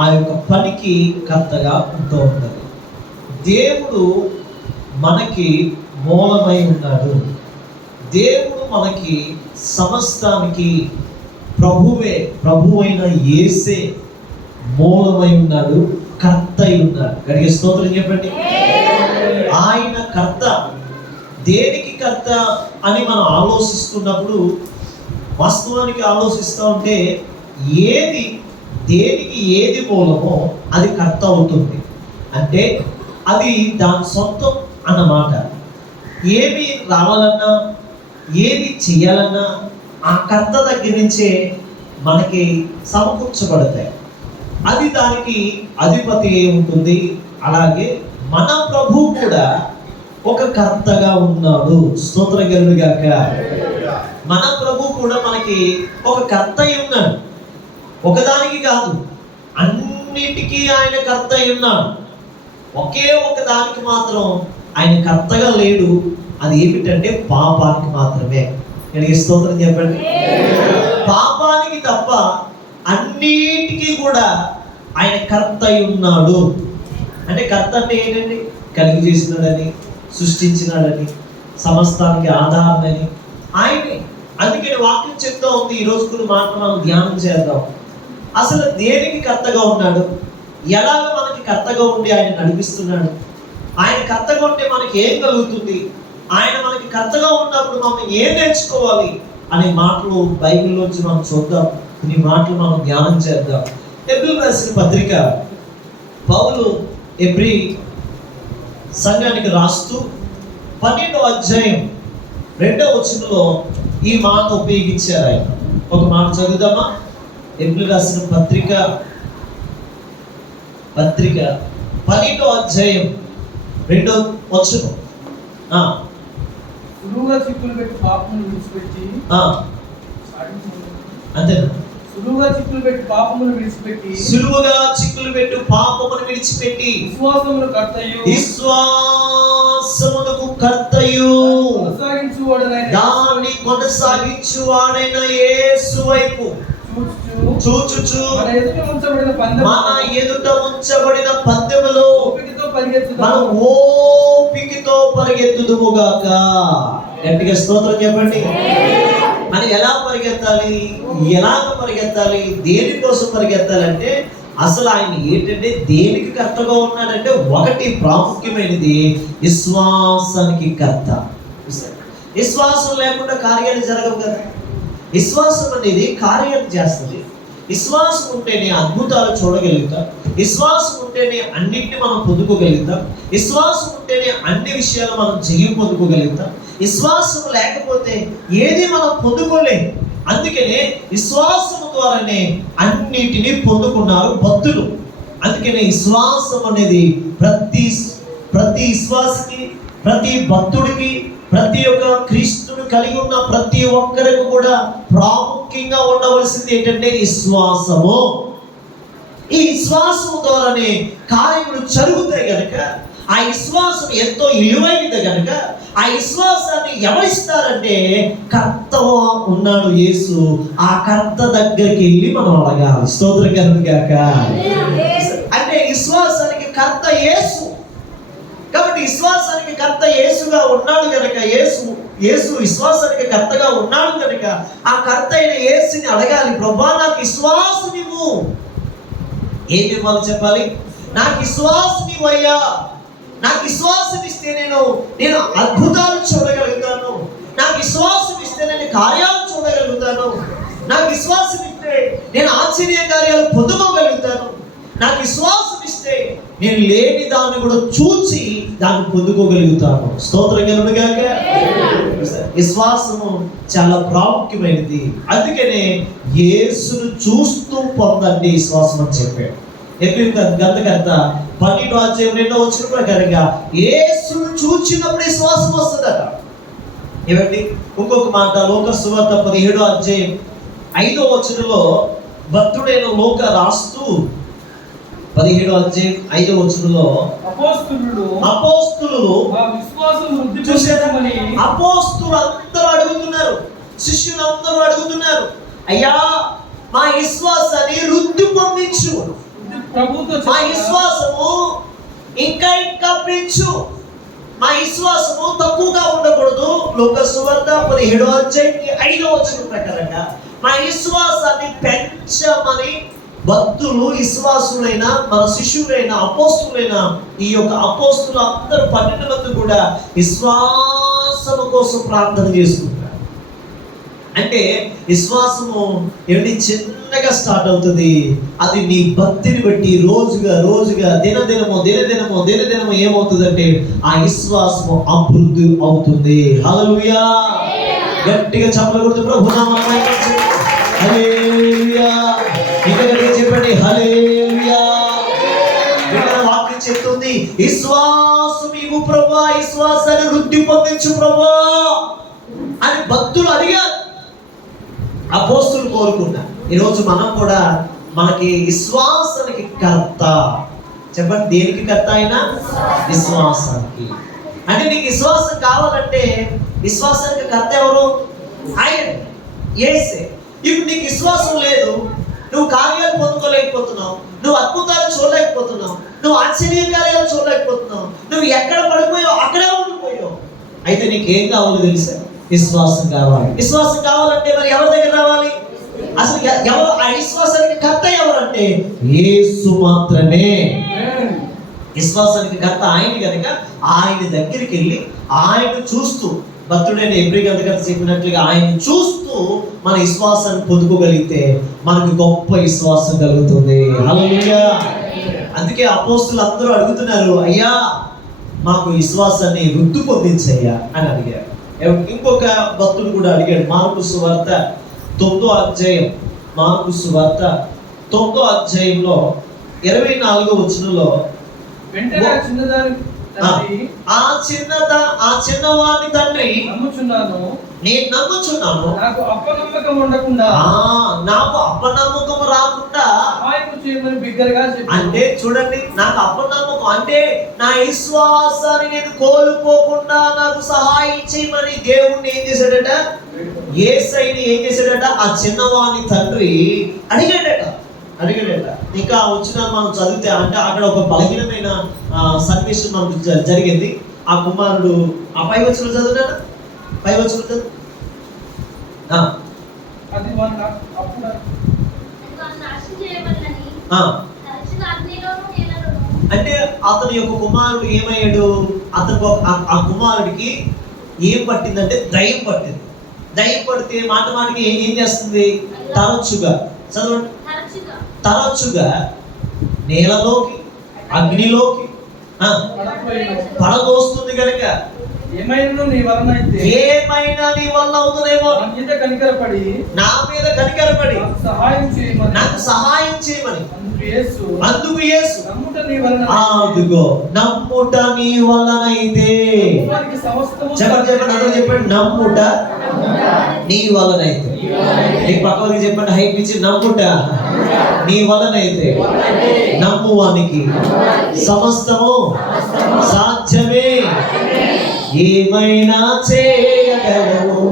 ఆ యొక్క పనికి కర్తగా ఉంటూ ఉంటుంది. దేవుడు మనకి మూలమై ఉన్నాడు. దేవుడు మనకి సమస్తానికి ప్రభువైన యేసే మూలమై ఉన్నాడు, కర్త అయి ఉన్నాడు. గడిగే స్తోత్రం చెప్పండి. ఆయన కర్త. దేనికి కర్త అని మనం ఆలోచిస్తున్నప్పుడు వాస్తవానికి ఆలోచిస్తూ ఉంటే దేనికి ఏది మూలమో అది కర్త అవుతుంది. అంటే అది దాని సొంతం అన్నమాట. ఏమి రావాలన్నా ఏది చేయాలన్నా ఆ కర్త దగ్గర నుంచే మనకి సమకూర్చబడతాయి. అది దానికి అధిపతి ఉంటుంది. అలాగే మన ప్రభు కూడా ఒక కర్తగా ఉన్నాడు. స్తోత్రం కలుగుగాక. మన ప్రభు కూడా మనకి ఒక కర్త అయి ఉన్నాడు. ఒకదానికి కాదు, అన్నిటికీ ఆయన కర్త అయి ఉన్నాడు. ఒకే ఒక దానికి మాత్రం ఆయన కర్తగా లేడు. అది ఏమిటంటే పాపానికి మాత్రమే. నేను స్తోత్రం చెప్పండి. పాపానికి తప్ప అన్నిటికీ కూడా ఆయన కర్త అయి ఉన్నాడు. అంటే కర్త అంటే ఏంటండి? కలిగి చేసినాడని, సృష్టించినాడని, సమస్తానికి ఆధారమని ఆయనే. అందుకని వాక్యం చెప్తా ఉంది. ఈరోజు కొన్ని మాటలు మనం ధ్యానం చేద్దాం. అసలు దేనికి కర్తగా ఉన్నాడు? ఎలాగ మనకి కర్తగా ఉండి ఆయన నడిపిస్తున్నాడు? ఆయన కర్తగా ఉంటే మనకి ఏం కలుగుతుంది? ఆయన మనకి కర్తగా ఉన్నప్పుడు మనం ఏం నేర్చుకోవాలి అనే మాటలు బైబిల్లోంచి మనం చూద్దాం. ఈ మాటలు మనం ధ్యానం చేద్దాం. హెబ్రీయులకు రాసిన పత్రిక పౌలు హెబ్రీ సంఘానికి రాస్తూ 12వ అధ్యాయం 2వ వచనంలో ఈ మాట ఉపయోగించారు. ఆయన ఒక మాట చదువుదామా? హెబ్రీయులకు రాసిన పత్రిక 12వ అధ్యాయం 2వ వచనం. సులువుగా చిక్కులు పెట్టి పాపమును విడిచిపెట్టి అంతేనా? సులువుగా చిక్కులు పెట్టి పాపమును విడిచిపెట్టి విశ్వాసమునకు కర్తయు దాన్ని కొనసాగించువాడైన యేసు వైపు చూచుచు మన ఎదుట ఉంచబడిన పందెములో మనం ఓపికతో పరిగెత్తుదుముగాక. గట్టిగా స్తోత్రం చెప్పండి. మనం ఎలాగ పరిగెత్తాలి? దేనికోసం పరిగెత్తాలంటే అసలు ఆయన ఏంటంటే దేనికి కర్తగా ఉన్నాడంటే ఒకటి ప్రాముఖ్యమైనది విశ్వాసానికి కర్త. విశ్వాసం లేకుండా కార్యాలు జరగవు కదా. విశ్వాసం అనేది కార్యాలు చేస్తుంది. విశ్వాసం ఉంటేనే అద్భుతాలు చూడగలుగుతాం. విశ్వాసం ఉంటేనే అన్నింటినీ మనం పొందుకోగలుగుతాం. విశ్వాసం ఉంటేనే అన్ని విషయాలు మనం జయం పొందుకోగలుగుతాం. విశ్వాసం లేకపోతే ఏది మనం పొందుకోలేము. అందుకనే విశ్వాసం ద్వారానే అన్నిటినీ పొందుకున్నారు భక్తులు. అందుకనే విశ్వాసం అనేది ప్రతి విశ్వాసికి, ప్రతి భక్తుడికి, ప్రతి ఒక్క క్రీస్తుని కలిగి ఉన్న ప్రతి ఒక్కరికి కూడా ప్రాముఖ్యంగా ఉండవలసింది ఏంటంటే విశ్వాసము. ఈ విశ్వాసం ద్వారానే కార్యములు జరుగుతాయి కనుక ఆ విశ్వాసం ఎంతో విలువైనది కనుక ఆ విశ్వాసాన్ని ఎవరిస్తారంటే కర్తగా ఉన్నాడు యేసు. ఆ కర్త దగ్గరికి వెళ్ళి మనం అడగాలి. స్తోత్రం కలుగుగాక. అంటే విశ్వాసానికి కర్త యేసు. కాబట్టి విశ్వాసానికి కర్త యేసుగా ఉన్నాడు కనుక యేసు విశ్వాసానికి కర్తగా ఉన్నాడు కనుక ఆ కర్త అయిన యేసుని అడగాలి. ప్రభువా నాకు విశ్వాసం ఇవ్వు. ఏమి ఇవ్వాలి చెప్పాలి? నాకు విశ్వాసం ఇవ్వయ్యా. నాకు విశ్వాసం ఇస్తే నేను అద్భుతాలు చూడగలుగుతాను. నాకు విశ్వాసం ఇస్తే నేను కార్యాలు చూడగలుగుతాను. నాకు విశ్వాసం ఇస్తే నేను ఆశ్చర్య కార్యాలు పొందుకోగలుగుతాను. నాకు విశ్వాసం ఇస్తే నేను లేని దాన్ని కూడా చూచి దాన్ని పొందుకోగలుగుతాను. స్తోత్రం కలుగుగాక. విశ్వాసము చాలా ప్రాముఖ్యమైనది. అందుకనే యేసును చూస్తూ పొందండి విశ్వాసం అని చెప్పాడు. గ్రంథకర్త 12వ అధ్యాయం 2వ వచనం ప్రకారంగా యేసును చూచినప్పుడు విశ్వాసం వస్తుందట. ఏమండి? ఇంకొక మాట లోక సువార్త 17వ అధ్యాయం 5వ వచనంలో భక్తుడైన లోక రాస్తూ 17వ అధ్యాయం 5వ వచనంలో అపోస్తులు అపోస్తులు అందరూ అడుగుతున్నారు, శిష్యులు అందరూ అడుగుతున్నారు, అయ్యా మా విశ్వాసాన్ని వృద్ధి పొందించు. ఇది ప్రభువుతో మా చెప్పగా, విశ్వాసము ఇంకా ఇంకా పెంచు. మా విశ్వాసము తక్కువగా ఉండకూడదు. లోక సువార్త 17:5 ప్రకారంగా మా విశ్వాసాన్ని పెంచమని భక్తులు, విశ్వాసులైన మన శిష్యులైన అపోస్తులైన ఈ యొక్క అపోస్తులు అందరూ 12 మంది కూడా విశ్వాసము కోసం ప్రార్థన చేసుకుంటారు. అంటే విశ్వాసము ఏమిటి? చిన్నగా స్టార్ట్ అవుతుంది. అది నీ భక్తిని బట్టి రోజుగా దినదినము ఏమవుతుందంటే ఆ విశ్వాసము అభివృద్ధి అవుతుంది. హల్లెలూయా. గట్టిగా చెప్పకూడదు. ప్రభు నామమున హల్లెలూయా. ఇంకా గట్టిగా చెప్పండి హల్లెలూయా. వాక్యం చెప్తుంది, విశ్వాసం ఇవ్వు ప్రభువా, విశ్వాసాన్ని వృద్ధి పొందించు ప్రభువా అని భక్తులు అడిగారు, అపోస్తులు కోరుకున్నారు. ఈరోజు మనం కూడా మనకి విశ్వాసానికి కర్త, చెప్పండి దేనికి కర్త అయినా? విశ్వాసానికి. అంటే నీకు విశ్వాసం కావాలంటే విశ్వాసానికి కర్త ఎవరు? ఆయన, యేసే. ఇప్పుడు నీకు విశ్వాసం లేదు, నువ్వు కార్యాలు పొందుకోలేకపోతున్నావు, నువ్వు అద్భుతాలు చూడలేకపోతున్నావు, నువ్వు ఆశ్చర్య కార్యాలు చూడలేకపోతున్నావు, నువ్వు ఎక్కడ పడిపోయావు అక్కడే ఉండిపోయావు. అయితే నీకు ఏం కావాలో తెలుసా? విశ్వాసం కావాలి. విశ్వాసం కావాలంటే మరి ఎవరి దగ్గర రావాలి? అసలు ఎవరు ఆ విశ్వాసానికి కర్త ఎవరంటే యేసు మాత్రమే. విశ్వాసానికి కర్త ఆయన కనుక ఆయన దగ్గరికి వెళ్ళి ఆయన చూస్తూ, భక్తుడైన ఎబ్రీ గ్రంథకర్త చెప్పినట్లుగా ఆయన చూస్తూ మన విశ్వాసాన్ని పొందుకోగలిగితే మనకు గొప్ప విశ్వాసం కలుగుతుంది. హల్లెలూయా. అందుకే అపోస్తులు అందరూ అడుగుతున్నారు, అయ్యా మాకు విశ్వాసాన్ని వృద్ధి పొందించయ్యా అని అడిగారు. ఇంకొక భక్తుడు కూడా అడిగాడు. మార్కు సువార్త 9వ అధ్యాయం, మార్కు సువార్త 9వ అధ్యాయంలో 24వ వచనంలో, వెంటనే ఆ చిన్నవాని తండ్రి నమ్ముచున్నాను, నేను నమ్ముచున్నాను, నాకు అపనమ్మకం ఉండకుండా, నాకు అపనమ్మకం రాకుండా సహాయం చేయమని బిగ్గరగా చెప్పాడు. అంటే చూడండి, నాకు అపనమ్మకం అంటే నా విశ్వాసాన్ని నేను కోల్పోకుండా నాకు సహాయం చేయమని దేవుణ్ణి ఏం చేశాడట? యేసయ్యని ఏం చేశాడట? ఆ చిన్నవాని తండ్రి అడిగాడట. ఇంకా వచ్చిన మనం చదివితే అంటే అక్కడ ఒక బలహీనమైన సన్నివేశం మనకు జరిగింది. ఆ కుమారుడు ఆ పై వచ్చిన చదువునా? పై వచ్చిన చదువు. అంటే అతని యొక్క కుమారుడు ఏమయ్యాడు? అతను ఆ కుమారుడికి ఏం పట్టిందంటే దయ్యం పట్టింది. దయ్యం పడితే మాటికి ఏం చేస్తుంది? తరచుగా చదవండి, తరచుగా నేలలోకి అగ్నిలోకి పడదోస్తుంది కనుక ఏమైనా నీ వలన అవుతుందేమో నా మీద కనికరపడి నాకు సహాయం చేయమని అందుకు యేసు నమ్ముట నీ వలన నీ వలనైతే చెప్పండి నమ్ముట నీ వలనైతే. నీ పక్కకి చెప్పండి, హైప్ ఇచ్చి నమ్ముట నీ వలనైతే నమ్మువానికి సమస్తము సాధ్యమే. ఏమైనా చేయగలవు,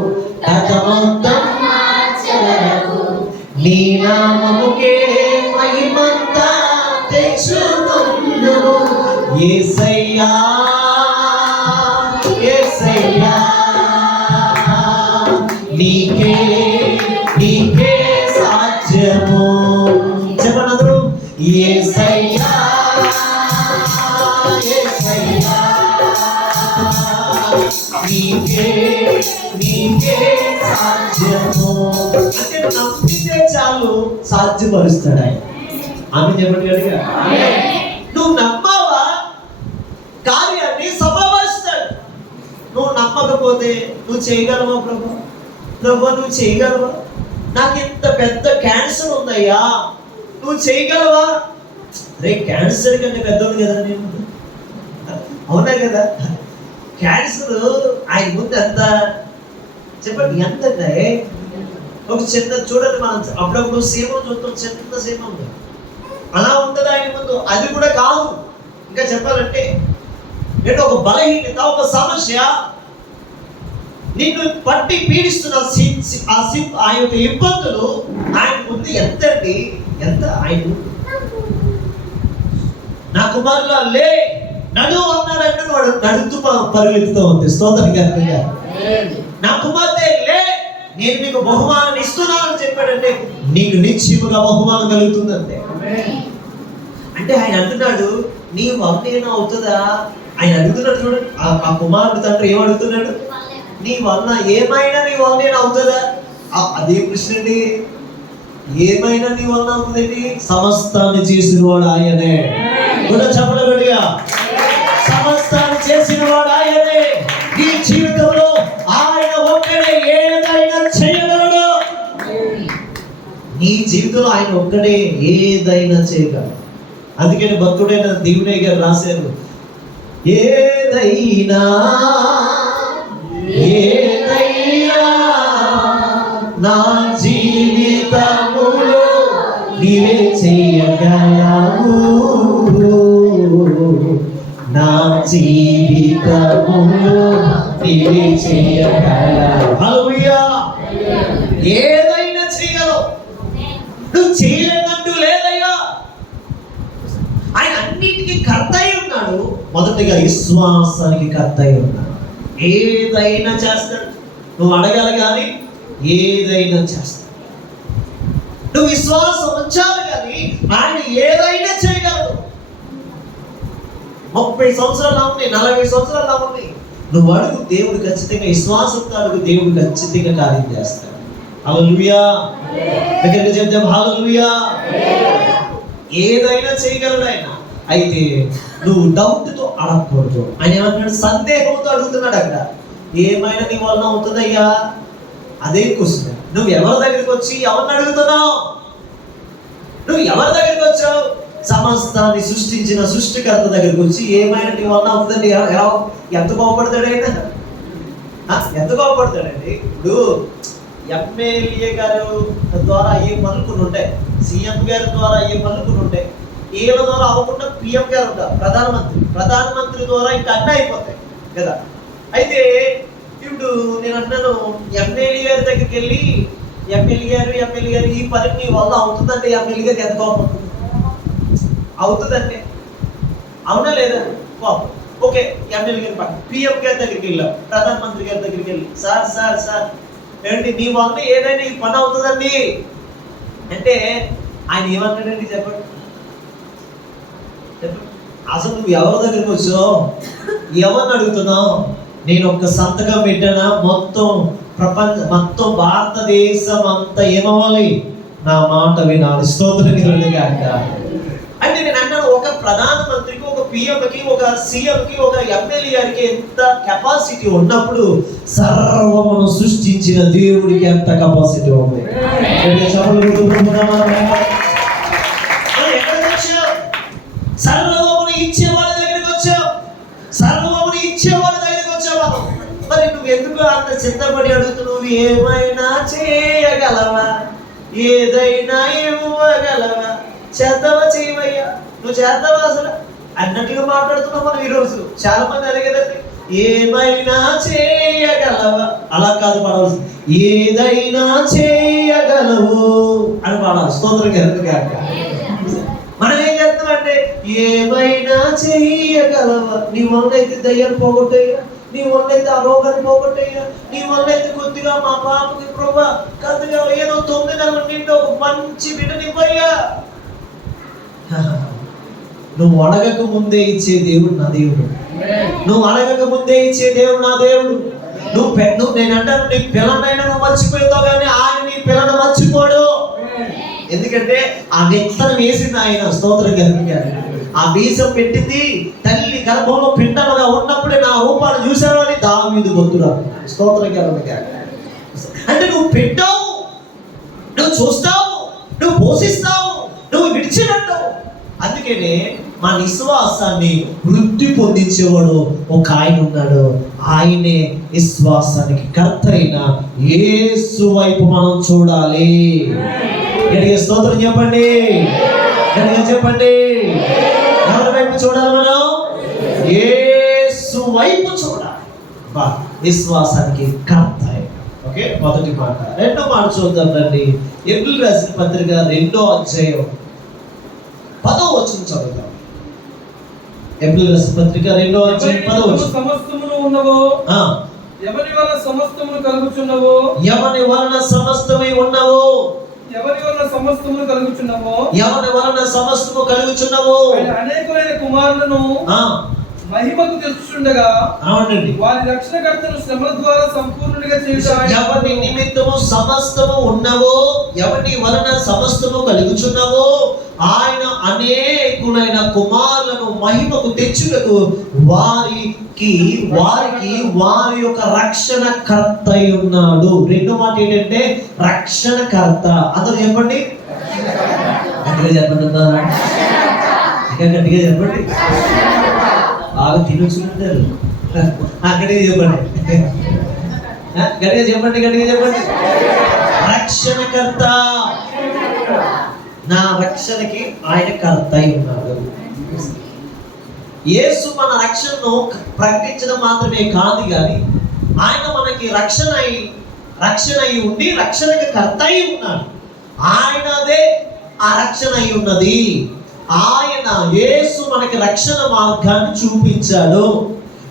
తతమంతం నీ నామముకే మహిమంతా తెచ్చుకొందుము. యేసయ్యా యేసయ్యా నీకే సాధ్యము. చెప్పండి అందరూ, యేసయ్యా యేసయ్యా నీకే సాధ్యము. అంటే నమ్మితే చాలు సాధ్యపరుస్తాడు ఆయన. ఆమె చెప్పండి కనుక నువ్వు నమ్మావా కార్యాన్ని సఫలపరుస్తాడు. నువ్వు నమ్మకపోతే నువ్వు చేయగలవా? ప్రభు నువ్వు చేయగలవా? నాకు ఇంత పెద్ద క్యాన్సర్ ఉందయ్యా, నువ్వు చేయగలవా? రే క్యాన్సర్ కంటే పెద్దోడు కదా నేను, అవునా కదా? క్యాన్సర్ ఆయన ముందు ఎంత చెప్పండి, ఎంత ఒక చిన్న చూడండి, మనం అప్పుడప్పుడు సీమ చూస్తాం, చిన్న సీమ ఉంది, అలా ఉంటుంది ఆయన ముందు. అది కూడా కాదు, ఇంకా చెప్పాలంటే నేను ఒక బలహీనత, ఒక సమస్య నిన్ను పట్టి పీడిస్తున్న ఆ యొక్క ఇబ్బందులు ఆయన ముందు ఎంత ఆయన కుమారులా లే నడు అన్నాడంటే వాడు నడుతూ పరుగులెత్తుతూ ఉంది. స్తోత్రం గారు. నా కుమార్తె లే, నేను నీకు బహుమానం ఇస్తున్నానని చెప్పాడంటే నీకు నిశ్చయముగా బహుమానం కలుగుతుందంటే. అంటే ఆయన అంటున్నాడు నీ వల్ల ఏమైనా అవుతుందా? ఆయన అడుగుతున్నాడు చూడండి. ఆ కుమారుడు తండ్రి ఏమడుగుతున్నాడు? నీ వల్ల ఏమైనా నీ వల్ల నేను అవుతుందా? అదే ప్రశ్న అండి. ఏమైనా నీ వల్ల అవుతుందండి? సమస్తాన్ని చేసిన వాడు ఆయనే. కూడా చెప్పడబడిగా సమస్తాన్ని చేసిన వాడు ఆయనే. ఈ జీవితంలో ఆయన ఒక్కడే ఏదైనా చేయగలడు. నీ జీవితంలో ఆయన ఒక్కడే ఏదైనా చేయగలడు. అందుకని భక్తుడైన దేవుడయ్య గారు రాశారు, ఏదైనా నా జీవితములో నీవే చేయగలవు, నా జీవితములో నీవే చేయగలవు. హల్లెలూయా. ఏదైనా చేయగలవు, నువ్వు చేయలేదంటూ లేదయ్యా. ఆయన అన్నిటికీ కర్త అయి ఉన్నాడు. మొదటిగా విశ్వాసానికి కర్త అయి ఉన్నాడు. ఏదైనా చేస్తాడు. నువ్వు అడగాలి కానీ ఏదైనా చేస్తాడు. నువ్వు విశ్వాసం ఉంచాలి కానీ ఆయన ఏదైనా చేయగలడు. 30 సంవత్సరాలు ఉన్నాయి, 40 సంవత్సరాలు ఉన్నాయి. నువ్వు అడుగు, దేవుడు ఖచ్చితంగా విశ్వాసంతో అడుగు, దేవుడు ఖచ్చితంగా కార్యం చేస్తాడు. హల్లెలూయా. దగ్గరికి చెప్తాం హల్లెలూయా. ఏదైనా చేయగలడు ఆయన. అయితే నువ్వు డౌట్తో అడగకూడదు. ఆయన ఏమన్నాడు? సందేహంతో అడుగుతున్నాడు. అక్కడ ఏమైనా నీ వల్ల అవుతుందయ్యా? అదే క్వశ్చన్. నువ్వు ఎవరి దగ్గరికి వచ్చి ఎవరిని అడుగుతున్నావు? నువ్వు ఎవరి దగ్గరికి వచ్చావు? సమస్తాన్ని సృష్టించిన సృష్టికర్త దగ్గరికి వచ్చి ఏమైనా నీ వల్ల అవుతుందండి. ఎంత కోపడతాడు ఆయన? ఎంత కోపడతాడండి? ఇప్పుడు ఎమ్మెల్యే గారు ద్వారా ఏ పనులు కొన్ని ఉంటాయి, సీఎం గారి ద్వారా ఏ పనులు కొన్ని ఉంటాయి. వీళ్ళ ద్వారా అవ్వకుండా పిఎం గారు ఉంటారు, ప్రధానమంత్రి ద్వారా ఇంకా అన్నీ అయిపోతాయి కదా. అయితే ఇప్పుడు నేను అంటున్నాను, ఎమ్మెల్యే గారి దగ్గరికి వెళ్ళి ఎమ్మెల్యే గారు ఈ పని మీ వల్ల అవుతుందంటే ఎమ్మెల్యే గారికి ఎంత కోపం అవుతుందంటే? అవునా లేదా? కోపం. ఓకే, ఎమ్మెల్యే గారి పక్కన పిఎం గారి దగ్గరికి వెళ్ళాం, ప్రధానమంత్రి గారి దగ్గరికి వెళ్ళి సార్ ఏంటి నీ వల్ల ఏదైనా ఈ పని అవుతుందండి అంటే ఆయన ఏమన్నాడండి? చెప్పండి. అసలు నువ్వు ఎవరి దగ్గరికి వచ్చావు? ఎవరిని అడుగుతున్నావు? నేను ఒక్క సంతకం పెట్టానా మొత్తం భారతదేశం అంతా ఏమవ్వాలి? నా మాట వినాలి. స్తోత్రం కలుగుగాక. అంటే నేను అంటాను, ఒక ప్రధానమంత్రికి, ఒక పిఎంకి, ఒక సీఎంకి, ఒక ఎమ్మెల్యే గారికి ఎంత కెపాసిటీ ఉన్నప్పుడు సర్వమును సృష్టించిన దేవుడికి ఎంత కెపాసిటీ ఉంది? సర్వమును ఇచ్చేవాడి దగ్గరికి వచ్చావు. మరి నువ్వు ఎందుకు అంత చింతపడి అడుగుతున్నావు? ఏమైనా చేయగలవా? ఏదైనా ఇవ్వగలవా? చేద్దావా? చేయవయ్యా. నువ్వు చేద్దావా అసలు అన్నట్టుగా మాట్లాడుతున్నావు. మనం ఈరోజు చాలా మంది అడిగేదండి, ఏమైనా చేయగలవా? అలా కాదు పాడవలసి, ఏదైనా చేయగలవు అని పాడాలి. స్తోత్రం కలుగుగాక. మనం ఏం చేస్తామంటే ఏమైనా చేయగలవా? నీ వల్ల అయితే దయ్యాలు పోగొట్టయ్యా, నీ వల్ల అయితే ఆ రోగాన్ని పోగొట్టయ్యా, నీ వల్ల అయితే కొద్దిగా మా పాపకి ప్రభా కొద్దిగా ఏదో 9 నెలల నిండి ఒక మంచి బిడ్డనివ్వయ్యా. నువ్వు అడగక ముందే ఇచ్చే దేవుడు నా దేవుడు. నువ్వు అడగక ముందే ఇచ్చే దేవుడు నా దేవుడు. నువ్వు నేను అంటాను, నీ పిల్లనైనా నువ్వు మర్చిపోతావు కానీ ఆయన నీ పిల్లను మర్చిపోడు. ఎందుకంటే ఆ విత్తనం వేసింది ఆయన. స్తోత్రం కలుగుగాక. ఆ బీజం పెట్టింది తల్లి గర్భంలో పిండలుగా ఉన్నప్పుడే నా రూపాన్ని చూశాను అని దావీదు గొంతురా. స్తోత్రం కలుగుగాక. అంటే నువ్వు పెట్టావు, నువ్వు చూస్తావు, నువ్వు పోషిస్తావు, నువ్వు విడిచిపెట్టావు. అందుకనే మా విశ్వాసాన్ని వృద్ధి పొందించేవాడు ఒక ఆయన ఉన్నాడు. ఆయనే విశ్వాసానికి కర్త అయిన యేసు వైపు మనం చూడాలి. గట్టిగా స్తోత్రం చెప్పండి. ఎవరి వైపు చూడాలి? మనం యేసు వైపు చూడాలి. విశ్వాసానికి కర్త. ఓకే, మొదటి మాట. రెండో మాట చూద్దాం రండి. ఎబ్రిల్ రాసిన పత్రిక 2వ అధ్యాయం 10వ వచనం చదువుతాం. ఏప్రిల్ రాసిన పత్రిక 2వ అధ్యాయం 10వ వచనం. సమస్తమును ఉన్నవో ఆ, ఎవరి వలన సమస్తమును కలుగుచున్నవో ఎవరి వలన సమస్తమై ఉన్నవో, ఎవరి వలన సమస్తమును కలుగుచున్నవో ఎవరి వలన సమస్తము కలుగుచున్నవో, ఆయన అనేకులైన కుమారులను ఆ, మహిమకు తెచ్చుచుండగా అవునండి, వారి రక్షణకర్తను శ్రమల ద్వారా సంపూర్ణుడిగా ఎవరి నిమిత్తము సమస్తము ఉన్నవో, ఎవరి వలన సమస్తము కలుగుచున్నవో, ఆయన అనేకులైన కుమారులను మహిమకు తెచ్చుటకు వారికి వారి యొక్క రక్షణకర్త అయి ఉన్నాడు. రెండో మాట ఏంటంటే రక్షణకర్త. అందరూ చెప్పండి, గట్టిగా చెప్పండి, ఇంకా గట్టిగా చెప్పండి. బాగా తినొచ్చుకుంటారు, అక్కడికి చెప్పండి, గట్టిగా చెప్పండి, గట్టిగా చెప్పండి. రక్షణకర్త, నా రక్షణకి ఆయన కర్త అయి ఉన్నాడు. యేసు మన రక్షణను ప్రకటించడం మాత్రమే కాదు, కానీ ఆయన మనకి రక్షణ అయి ఉండి రక్షణకి కర్త అయి ఉన్నాడు. ఆయనదే ఆ రక్షణ అయి ఉన్నది. ఆయన యేసు మనకి రక్షణ మార్గాన్ని చూపించాడు.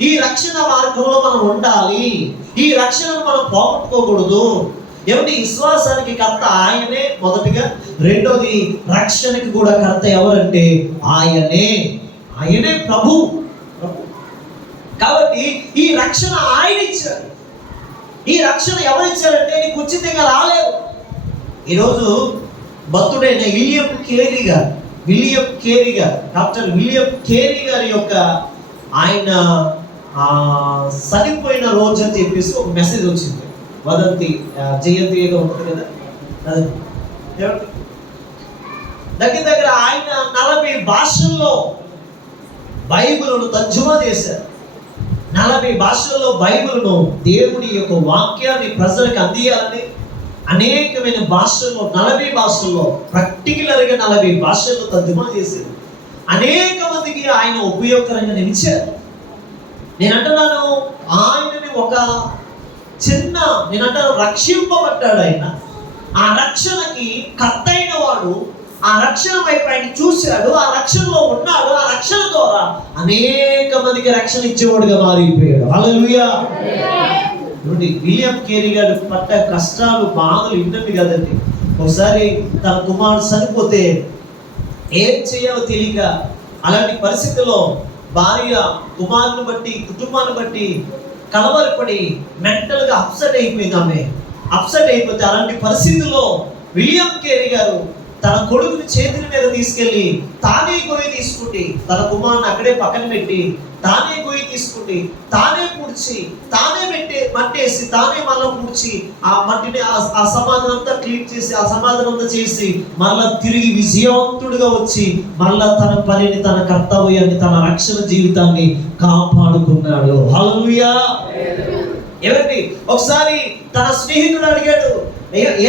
ఈ రక్షణ మార్గంలో మనం ఉండాలి. ఈ రక్షణను మనం పోగొట్టుకోకూడదు. ఏమిటి? విశ్వాసానికి కర్త ఆయనే మొదటిగా. రెండోది రక్షణకి కూడా కర్త ఎవరంటే ఆయనే ప్రభు. కాబట్టి ఈ రక్షణ ఆయన ఇచ్చాడు. ఈ రక్షణ ఎవరిచ్చారంటే నీకు ఉచితంగా రాలేదు. ఈరోజు భక్తుడైన డాక్టర్ విలియం కేరీ గారి యొక్క ఆయన చనిపోయిన రోజు అని చెప్పేసి ఒక మెసేజ్ వచ్చింది. వదంతి జయంతి ఏదో ఉంటుంది కదా, దగ్గర ఆయన 40 భాషల్లో బైబిల్ను తర్జుమా చేశారు. 40 భాషల్లో బైబిల్ను, దేవుని యొక్క వాక్యాన్ని ప్రజలకు అందియాలని అనేకమైన భాషల్లో 40 భాషల్లో పర్టికులర్గా 40 భాషల్లో తర్జుమా చేశారు. అనేక మందికి ఆయన ఉపయోగకరంగా నిలిచారు. నేను అంటున్నాను, ఆయనని ఒక చిన్న రక్షింపబడ్డాడు. ఆయన ఆ రక్షణకి కర్త అయిన వాడు. ఆ రక్షణ వైపు ఆయన చూశాడు, ఆ రక్షణలో ఉన్నాడు. ఆ రక్షణ ద్వారా అనేక మందికి రక్షణ ఇచ్చేవాడుగా మారిపోయాడు. హల్లెలూయా. విలియం కేరీ గారు పడ్డ కష్టాలు, బాధలు ఇంటండి కదండి. ఒకసారి తన కుమారుడు చనిపోతే ఏం చేయాలో తెలియక అలాంటి పరిస్థితుల్లో భార్య కుమారుని బట్టి, కుటుంబాన్ని బట్టి కలవరపడి మెంటల్గా అప్సెట్ అయిపోయింది. అప్సెట్ అయిపోతే అలాంటి పరిస్థితుల్లో విలియం కేరీ గారు తన కొడుకుని చేతుల మీద తీసుకెళ్ళి తానే గొయ్యి తీసుకుంటే, తన కుమారుని అక్కడే పక్కన పెట్టి తానే గొయ్యి తీసుకుంటే, తానే పుడిచి, తానే మట్టేసి, తానే మళ్ళీ పుడిచి ఆ మట్టిని ఆ సమాధి అంతా క్లీన్ చేసి, ఆ సమాధి అంతా చేసి మళ్ళా తిరిగి విజయవంతుడిగా వచ్చి మళ్ళా తన పనిని, తన కర్తవ్యాన్ని, తన రక్షణ జీవితాన్ని కాపాడుకున్నాడు. హల్లెలూయా. ఏమండి, ఒకసారి తన స్నేహితుడు అడిగాడు,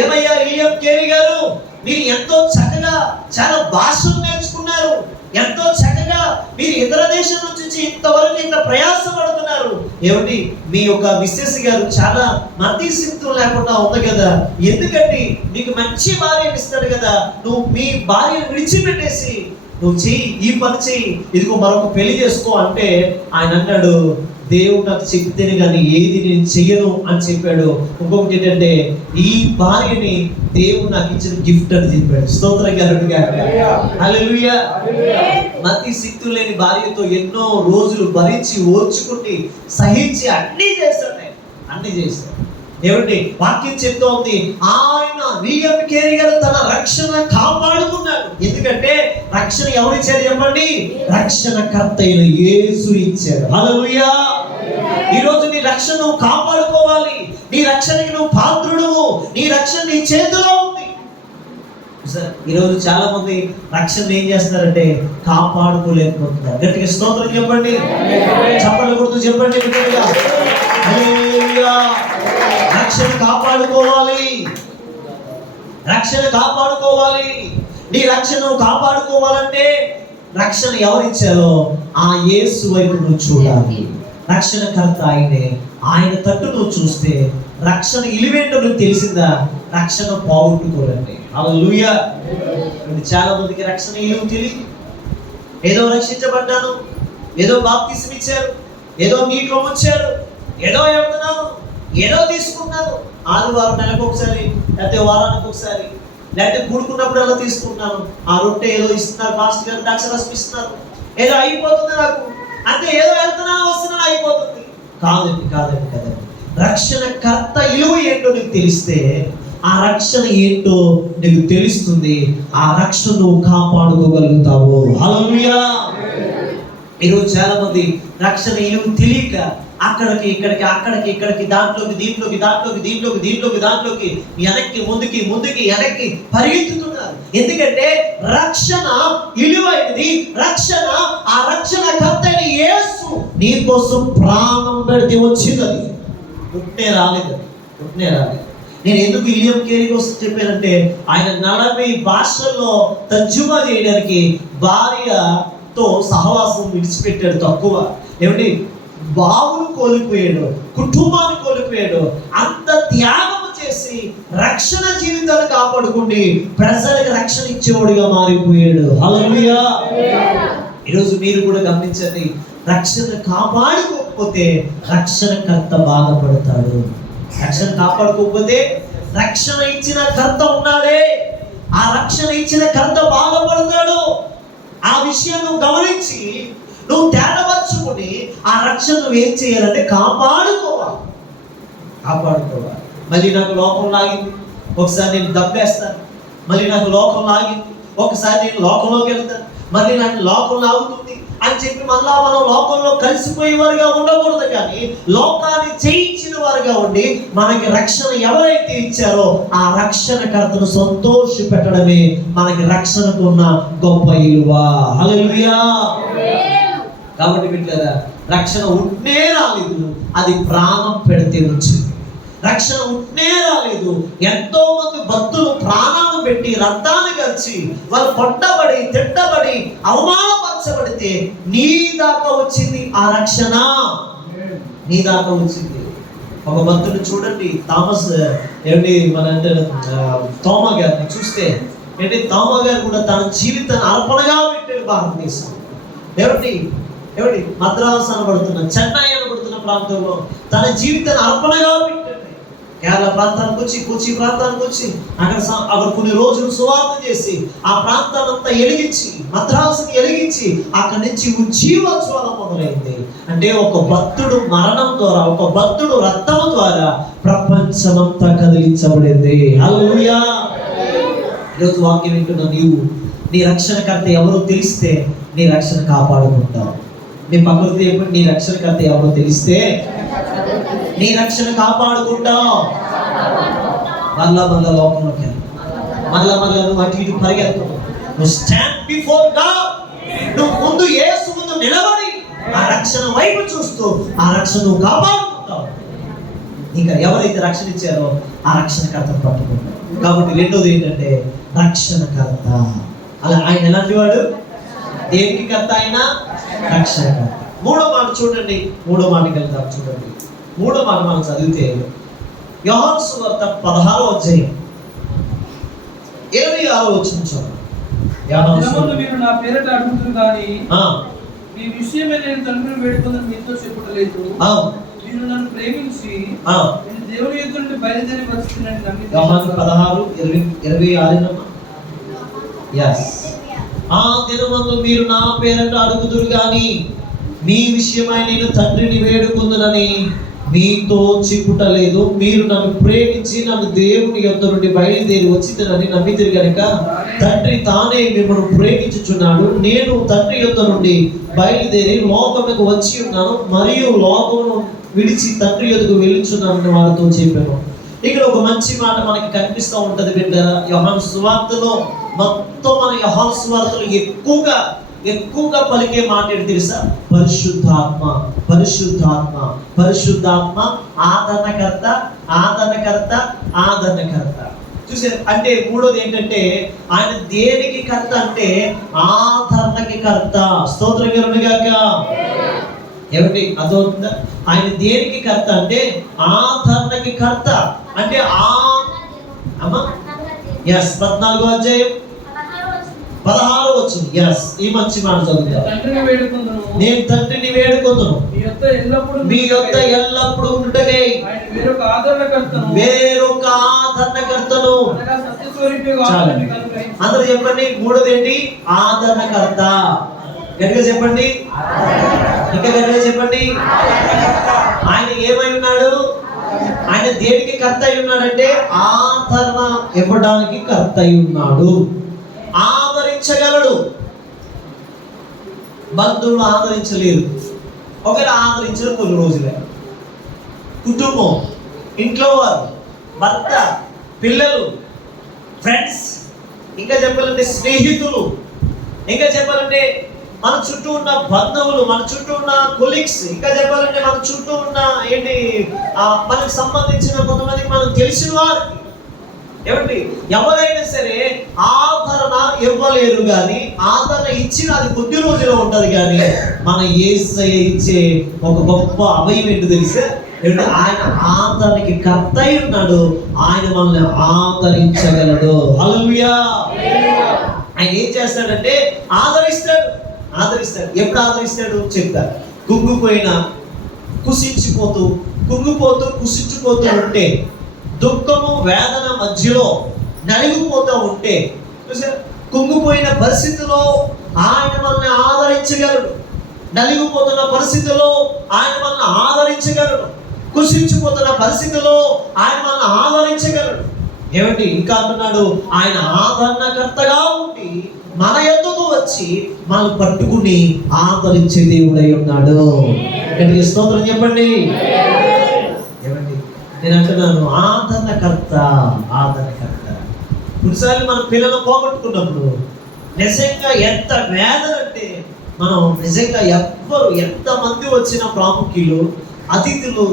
ఏమయ్యా విలియం కేరీ గారు, మీరు ఎంతో చక్కగా చాలా భాషలు నేర్చుకున్నారు, ఎంతో చక్కగా మీరు ఇతర దేశం నుంచి ఇంతవరకు ఇంత ప్రయాసపడుతున్నారు, ఏమిటి మీ యొక్క మిస్సెస్ గారు చాలా మతీసిత్వం లేకుండా ఉంది కదా, ఎందుకంటే మీకు మంచి భార్యను ఇస్తాడు కదా, నువ్వు మీ భార్యను విడిచిపెట్టేసి నువ్వు చెయ్యి, ఈ పని చెయ్యి, ఇదిగో మరొక పెళ్లి చేసుకో అంటే ఆయన అన్నాడు, దేవుడు నాకు చెప్తేనే కానీ ఏది నేను చెయ్యను అని చెప్పాడు. ఇంకొకటి ఏంటంటే ఈ భార్యని దేవుడు నాకు ఇచ్చిన గిఫ్ట్ అని చెప్పాడు. స్తోత్రం కలుగునుగా. హల్లెలూయా. మతి సిక్తు లేని భార్యతో ఎన్నో రోజులు భరించి, ఓర్చుకుని, సహించి అన్నీ చేస్తాడు. ఏమండి, వాక్యం చెప్తోంది, ఆయన విలియం కేరీ గారు తన రక్షణ కాపాడుకున్నాడు. ఎందుకంటే రక్షణ ఎవరు ఇచ్చారు చెప్పండి? రక్షణకర్త అయిన యేసు ఇచ్చాడు. హల్లెలూయా. ఈరోజు నీ రక్షణ నువ్వు కాపాడుకోవాలి. నీ రక్షణకి నువ్వు పాత్రుడు. నీ రక్షణ నీ చేతిలో ఉంది. ఈరోజు చాలా మంది రక్షణ ఏం చేస్తున్నారంటే కాపాడుకోలేకపోతున్నారు. గట్టిగా స్తోత్రం చెప్పండి, చప్పట్లు కొడుతూ చెప్పండి. హల్లెలూయా. రక్షణ కాపాడుకోవాలి. రక్షణ కాపాడుకోవాలి. నీ రక్షణ కాపాడుకోవాలంటే రక్షణ ఎవరిచ్చారో ఆ యేసు వైపు నువ్వు చూడాలి. రక్షణకర్త ఆయనే. ఆయన తట్టు నువ్వు చూస్తే రక్షణ ఇలివేంటో నువ్వు తెలిసిందా, రక్షణ పోగొట్టుకోరండి. హల్లెలూయా. చాలా మందికి రక్షణ ఇలువ తెలియదు. ఏదో రక్షించబడ్డాను, ఏదో బాప్తిసం ఇచ్చారు, ఏదో నీటిలో ముంచారు, ఏదో వెళ్తున్నాను, ఏదో తీసుకున్నాను. ఆదివారం నెలకు ఒకసారి, లేకపోతే వారానికి ఒకసారి, లేకపోతే కూడుకున్నప్పుడు ఎలా తీసుకుంటున్నాను. ఆ రొట్టె ఏదో ఇస్తున్నారు, మాస్టర్ గారు ద్రాక్షరసం ఇస్తున్నారు, ఏదో అయిపోతుంది నాకు, అంటే ఏదో వెళ్తున్నాను వస్తున్నాను అయిపోతుంది. కాదండి కాదండి కదండి. రక్షణ కర్త ఇలువ ఏంటో నీకు తెలిస్తే ఆ రక్షణ ఏంటో నీకు తెలుస్తుంది. ఆ రక్షణ నువ్వు కాపాడుకోగలుగుతావు. హల్లెలూయా. ఈరోజు చాలా మంది రక్షణ ఇలువ తెలియక అక్కడికి ఇక్కడికి దాంట్లోకి దీంట్లోకి వెనక్కి ముందుకి వెనక్కి పరిగెత్తుతున్నారు. ఎందుకంటే రక్షణ విలువైనది. ఆ రక్షణ కర్త అయిన యేసు నీ కోసం ప్రాణం పెడితే వచ్చింది. పుట్టే రాలేదు. నేను ఎందుకు విలియం కేరీ కోసం చెప్పానంటే ఆయన 40 భాషల్లో తర్జుమా చేయడానికి భార్యతో సహవాసం విడిచిపెట్టాడు. తక్కువ ఏమిటి, బావును కోల్పోయాడు, కుటుంబాన్ని కోల్పోయాడు. అంత త్యాగం చేసి రక్షణ జీవితాన్ని కాపాడుకుండి ప్రజలకు రక్షణ ఇచ్చేవాడిగా మారిపోయాడు. హల్లెలూయా. ఈరోజు మీరు కూడా గమనించండి, రక్షణ కాపాడుకోకపోతే రక్షణకర్త బాధపడతాడు. రక్షణ కాపాడుకోకపోతే రక్షణ ఇచ్చిన కర్త ఉన్నాడే, ఆ రక్షణ ఇచ్చిన కర్త బాధపడతాడు. ఆ విషయం నువ్వు గమనించి నువ్వు తేటపరచుకుని ఆ రక్షణ నువ్వు ఏం చేయాలంటే కాపాడుకోవాలి. మళ్ళీ నాకు లోకం లాగింది, ఒకసారి నేను దబ్బేస్తాను. మళ్ళీ నాకు లోకం లాగింది, ఒకసారి నేను లోకంలోకి వెళ్తాను. మళ్ళీ నాకు లోకం లాగుతుంది అని చెప్పి మళ్ళా మనం లోకంలో కలిసిపోయేవారుగా ఉండకూడదు. కానీ లోకాన్ని జయించిన వారుగా ఉండి మనకి రక్షణ ఎవరైతే ఇచ్చారో ఆ రక్షణకర్తను సంతోష పెట్టడమే మనకి రక్షణకు ఉన్న గొప్ప విలువ. హల్లెలూయా. కాబట్టి బిడ్డలారా, రక్షణ ఉంటే రాలేదు, అది ప్రాణం పెడితే వచ్చింది. రక్షణ ఉంటే రాలేదు. ఎంతో మంది భక్తులు ప్రాణాలు పెట్టి రక్తాన్ని గర్చి వాళ్ళు కొట్టబడి తిట్టబడి అవమానపరచబడితే నీ దాకా వచ్చింది ఆ రక్షణ. నీ దాకా వచ్చింది. ఒక భక్తుడు చూడండి, థామస్ ఏమిటి మన అంటే తోమా గారిని చూస్తే ఏంటి, తోమా గారు కూడా తన జీవితాన్ని అర్పణగా పెట్టాడు భారతదేశం. ఏమిటి మద్రాసు అనబడుతున్న, చెన్నై అనబడుతున్న ప్రాంతంలో తన జీవితాన్ని అర్పణగా పెట్టాడు. కేరళ ప్రాంతానికి వచ్చి, కొచ్చి ప్రాంతానికి వచ్చి అక్కడ కొన్ని రోజులు సువార్త చేసి ఆ ప్రాంతాన్నంతా ఎలిగించి, మద్రాసుని ఎలిగించి అక్కడి నుంచి ఉజ్జీవోత్సవాలు మొదలైంది. అంటే ఒక భక్తుడు మరణం ద్వారా, ఒక భక్తుడు రక్తము ద్వారా ప్రపంచమంతా కదిలించబడింది. హల్లెలూయా. ఈరోజు వాక్యం వింటున్న నీవు, నీ రక్షణకర్త ఎవరో తెలిస్తే నీ రక్షణ కాపాడుకుంటావు. నీ పక్కకు ఎప్పుడు నీ రక్షణకర్త ఎవరో తెలిస్తే నీ రక్షణ కాపాడుకుంటావు. మళ్ళా లోకంలోకి వెళ్ళి మళ్ళా నువ్వు అటు ఇటు పరిగెత్తు. నువ్వు స్టాండ్ బిఫోర్ గాడ్. నువ్వు ముందు యేసు ముందు నిలబడి ఆ రక్షణ వైపు చూస్తూ ఆ రక్షణ నువ్వు కాపాడుకుంటావు. ఇంకా ఎవరైతే రక్షణ ఇచ్చారో ఆ రక్షణకర్తను పట్టుకుంటావు. కాబట్టి రెండోది ఏంటంటే రక్షణకర్త. అలా ఆయన ఎలాంటి వాడు? దేనికి కర్త? ఆయన రక్షణకర్త. మూడో మాట చూడండి, మూడో మాటకి వెళ్తాం. చూడండి, మూడో మాట మనం చదివితే యోహాను సువార్త 16వ అధ్యాయం 26వ వచనం చూడండి. మీరు నా పేరిట అడుగుతున్నారు కానీ మీ విషయమే నేను తండ్రిని వేడుకుందని మీతో చెప్పలేదు. మీరు నన్ను ప్రేమించి నేను దేవుని యొద్ద నుండి బయలుదేరి వస్తున్నానని నమ్మి. యోహాను 16:26. yes. ఆ దినమందు మీరు నా పేరిట అడుగుదురు గాని మీ విషయమై నేను తండ్రిని వేడుకుందునని మీతో చెప్పుటలేదు. మీరు నన్ను ప్రేమించి నన్ను దేవుని యొద్ద నుండి బయలుదేరి వచ్చిందని నమ్మితిరి గనుక తండ్రి తానే మిమ్మల్ని ప్రేమించుచున్నాడు. నేను తండ్రి యొద్ద నుండి బయలుదేరి లోకముకు వచ్చి ఉన్నాను, మరియు లోకమును విడిచి తండ్రి యొద్దకు వెళ్ళుచున్నానని వారితో చెప్పాను. ఇక్కడ ఒక మంచి మాట మనకి కనిపిస్తూ ఉంటది బిడ్డలారా. యోహాను సువార్తలో మొత్తం మన యోహాను సువార్తలో ఎక్కువగా పలికే మాట ఏంటి తెలుసా? పరిశుద్ధాత్మ ఆదరణకర్త. చూసారు? అంటే మూడోది ఏంటంటే ఆయన దేనికి కర్త అంటే ఆదరణకి కర్త. స్తోత్రం కలుగుగాక. ఏమిటి అర్థమవుతుందా? ఆయన దేనికి కర్త అంటే ఆదరణకి కర్త. అంటే 14వ అధ్యాయం 16వ వచనం. yes, ఈ మంచి మాట చదువుతా. తండ్రిని వేడుకొందును, నేను తండ్రిని వేడుకొందును, మీ యొద్ద ఎల్లప్పుడూ మీ యొద్ద ఎల్లప్పుడూ ఉండుటకై ఆయన వేరొక ఆదరణకర్తను, వేరొక ఆదరణకర్తను. అనగా సత్యస్వరూపిగా చాలు. మీకు అనుగ్రహించును. అందరూ చెప్పండి. మూడోది ఏంటి? ఆదరణకర్త. గట్టిగా చెప్పండి. ఇంకా గట్టిగా చెప్పండి. ఆయన ఏమై ఉన్నాడు? ఆయన దేనికి కర్త అయి ఉన్నాడంటే ఆదరణ ఇవ్వడానికి కర్త అయి ఉన్నాడు. ఆదరించగలడు. బంధువులు ఆదరించలేరు. ఒకవేళ ఆదరించరు కొన్ని రోజులే. కుటుంబం, ఇంట్లో వారు, భర్త, పిల్లలు, ఫ్రెండ్స్, ఇంకా చెప్పాలంటే స్నేహితులు, ఇంకా చెప్పాలంటే మన చుట్టూ ఉన్న బంధువులు, మన చుట్టూ ఉన్న కొలీగ్స్, ఇంకా చెప్పాలంటే మన చుట్టూ ఉన్న మనకు సంబంధించిన కొంతమందికి మనం తెలిసిన వారికి, ఏమండి ఎవరైనా సరే ఆదరణ ఇవ్వలేరు. కానీ ఆదరణ ఇచ్చిన అది కొద్ది రోజులు ఉంటది. కానీ మన యేసయ్య ఇచ్చే ఒక గొప్ప అభయం ఏంటి తెలుసా? ఏమంటే ఆయన ఆదరణకి కర్త అయి ఉన్నాడు. ఆయన మనల్ని ఆదరించగలడు. హల్లెలూయా. ఆయన ఏం చేస్తాడంటే ఆదరిస్తాడు. ఎప్పుడు ఆదరిస్తాడు చెప్తాడు. కుంగిపోతూ కుసించిపోతూ ఉంటే, దుఃఖము వేదన మధ్యలో నలిగిపోతూ ఉంటే, కుంగిపోయిన పరిస్థితిలో ఆయన మనల్ని ఆదరించగలడు. నలిగిపోతున్న పరిస్థితిలో ఆయన మనల్ని ఆదరించగలడు. కుసించిపోతున్న పరిస్థితిలో ఆయన మనల్ని ఆదరించగలడు. ఏమండి ఇంకా అంటున్నాడు, ఆయన ఆదరణకర్తగా ఉండి మన యొద్దకు వచ్చి మనం పట్టుకుని ఆదరించే దేవుడై ఉన్నాడు. స్తోత్రం చెప్పండి. ఏమండి నేను అంటున్నాను, ఆదరణకర్త. కొన్నిసార్లు మన పిల్లలు పోగొట్టుకున్నప్పుడు నిజంగా ఎంత వేదన అంటే, మనం నిజంగా ఎంతమంది వచ్చిన ప్రాముఖ్యులు, అతిథులు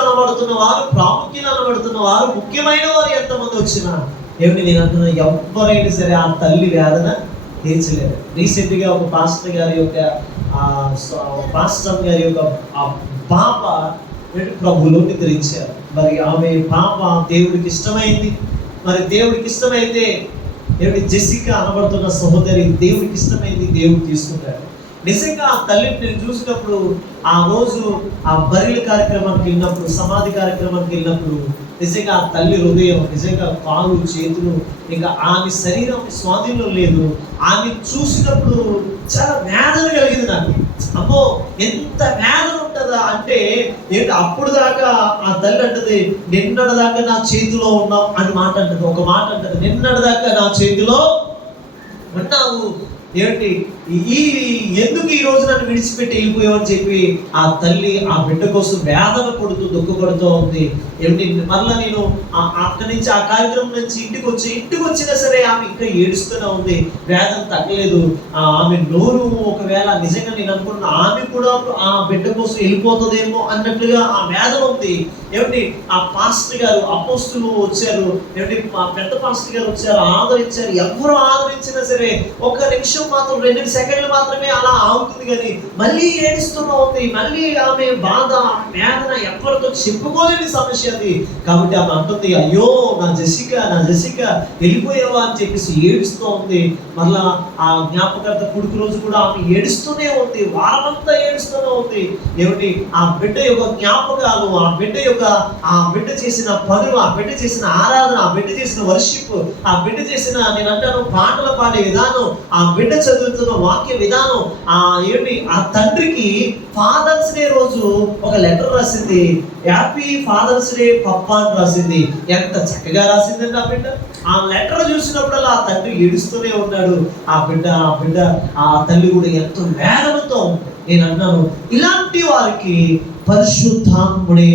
అనబడుతున్న వారు, ప్రాముఖ్యులు అనబడుతున్న వారు, ముఖ్యమైన వారు ఎంతమంది వచ్చినా, ఏమిటి నేను అంటున్నా, ఎవరైనా సరే ఆ తల్లి వేదన తీర్చలేదు. రీసెంట్గా ఒక పాస్టర్ గారి యొక్క పాప ప్రభులోకి ధరించారు. మరి ఆమె పాప దేవుడికి ఇష్టమైంది. మరి దేవుడికి ఇష్టమైతే ఏమిటి జెసికా అనబడుతున్న సహోదరి దేవుడికి ఇష్టమైంది, దేవుడు తీసుకున్నాడు. నిజంగా ఆ తల్లిని నేను చూసినప్పుడు, ఆ రోజు ఆ బరిల కార్యక్రమానికి వెళ్ళినప్పుడు, సమాధి కార్యక్రమానికి వెళ్ళినప్పుడు, నిజంగా ఆ తల్లి హృదయం, నిజంగా కాళ్ళు చేతులు, ఇంకా ఆమె శరీరం స్వాధీనం లేదు. ఆమె చూసినప్పుడు చాలా వేదన కలిగింది నాకు. అమ్మో ఎంత వేదన ఉంటుందా అంటే ఏంటి, అప్పుడు దాకా ఆ తల్లి అంటది, నిన్నటి దాకా నా చేతిలో ఉన్నావు అని మాట అంటది. ఒక మాట అంటది, నిన్నటి దాకా నా చేతిలో ఉన్నావు, ఏమిటి ఎందుకు ఈ రోజు నన్ను విడిచిపెట్టి వెళ్ళిపోయావు అని చెప్పి ఆ తల్లి ఆ బిడ్డ కోసం వేదన పడుతూ దుఃఖపడుతూ ఉంది. ఏమిటి మరలా నేను అక్కడి నుంచి ఆ కార్యక్రమం నుంచి ఇంటికి వచ్చినా సరే ఆమె ఇంకా ఏడుస్తూనే ఉంది. వేదన తగ్గలేదు. ఆమె నోరు ఒకవేళ నిజంగా నేను అనుకున్న ఆమె కూడా ఆ బిడ్డ కోసం వెళ్ళిపోతుందేమో అన్నట్లుగా ఆ వేదన ఉంది. ఏమిటి ఆ పాస్టర్ గారు, అపోస్తులు వచ్చారు, ఏమిటి పెద్ద పాస్టర్ గారు వచ్చారు, ఆదరించారు. ఎవరు ఆదరించినా సరే ఒక నిమిషం మాత్రం, 2 సెకండ్లు మాత్రమే అలా ఆగుతుంది. కానీ మళ్ళీ ఏడుస్తూనే ఉంది. మళ్ళీ ఆమె బాధ, వేదన ఎవరితో చెప్పుకోలేని సమస్య అది. కాబట్టి ఆమె అంటుంది, అయ్యో నా జెసికా వెళ్ళిపోయావా అని చెప్పేసి ఏడుస్తూ ఉంది. మళ్ళా ఆ జ్ఞాపకర్త కొడుకు రోజు కూడా ఆమె ఏడుస్తూనే ఉంది. వారమంతా ఏడుస్తూనే ఉంది. ఏమిటి ఆ బిడ్డ యొక్క జ్ఞాపకాలు, ఆ బిడ్డ చేసిన పనులు, ఆ బిడ్డ చేసిన ఆరాధన, ఆ బిడ్డ చేసిన వర్షిప్, ఆ బిడ్డ చేసిన నేను అంటాను పాటలు పాడే విధానం, ఆ బిడ్డ చదువుతున్న వాక్య విధానం, ఆ తండ్రికి ఫాదర్స్ డే రోజు ఒక లెటర్ రాసింది. హ్యాపీ ఫాదర్స్ డే పప్పా అని రాసింది. ఎంత చక్కగా రాసిందండి ఆ బిడ్డ. ఆ లెటర్ చూసినప్పుడల్లా ఆ తండ్రి ఏడుస్తూనే ఉన్నాడు. ఆ బిడ్డ ఆ తల్లి కూడా ఎంతో వేదనతో ఉంది. నేను అన్నాను, ఇలాంటి వారికి పరిశుద్ధాత్ముడే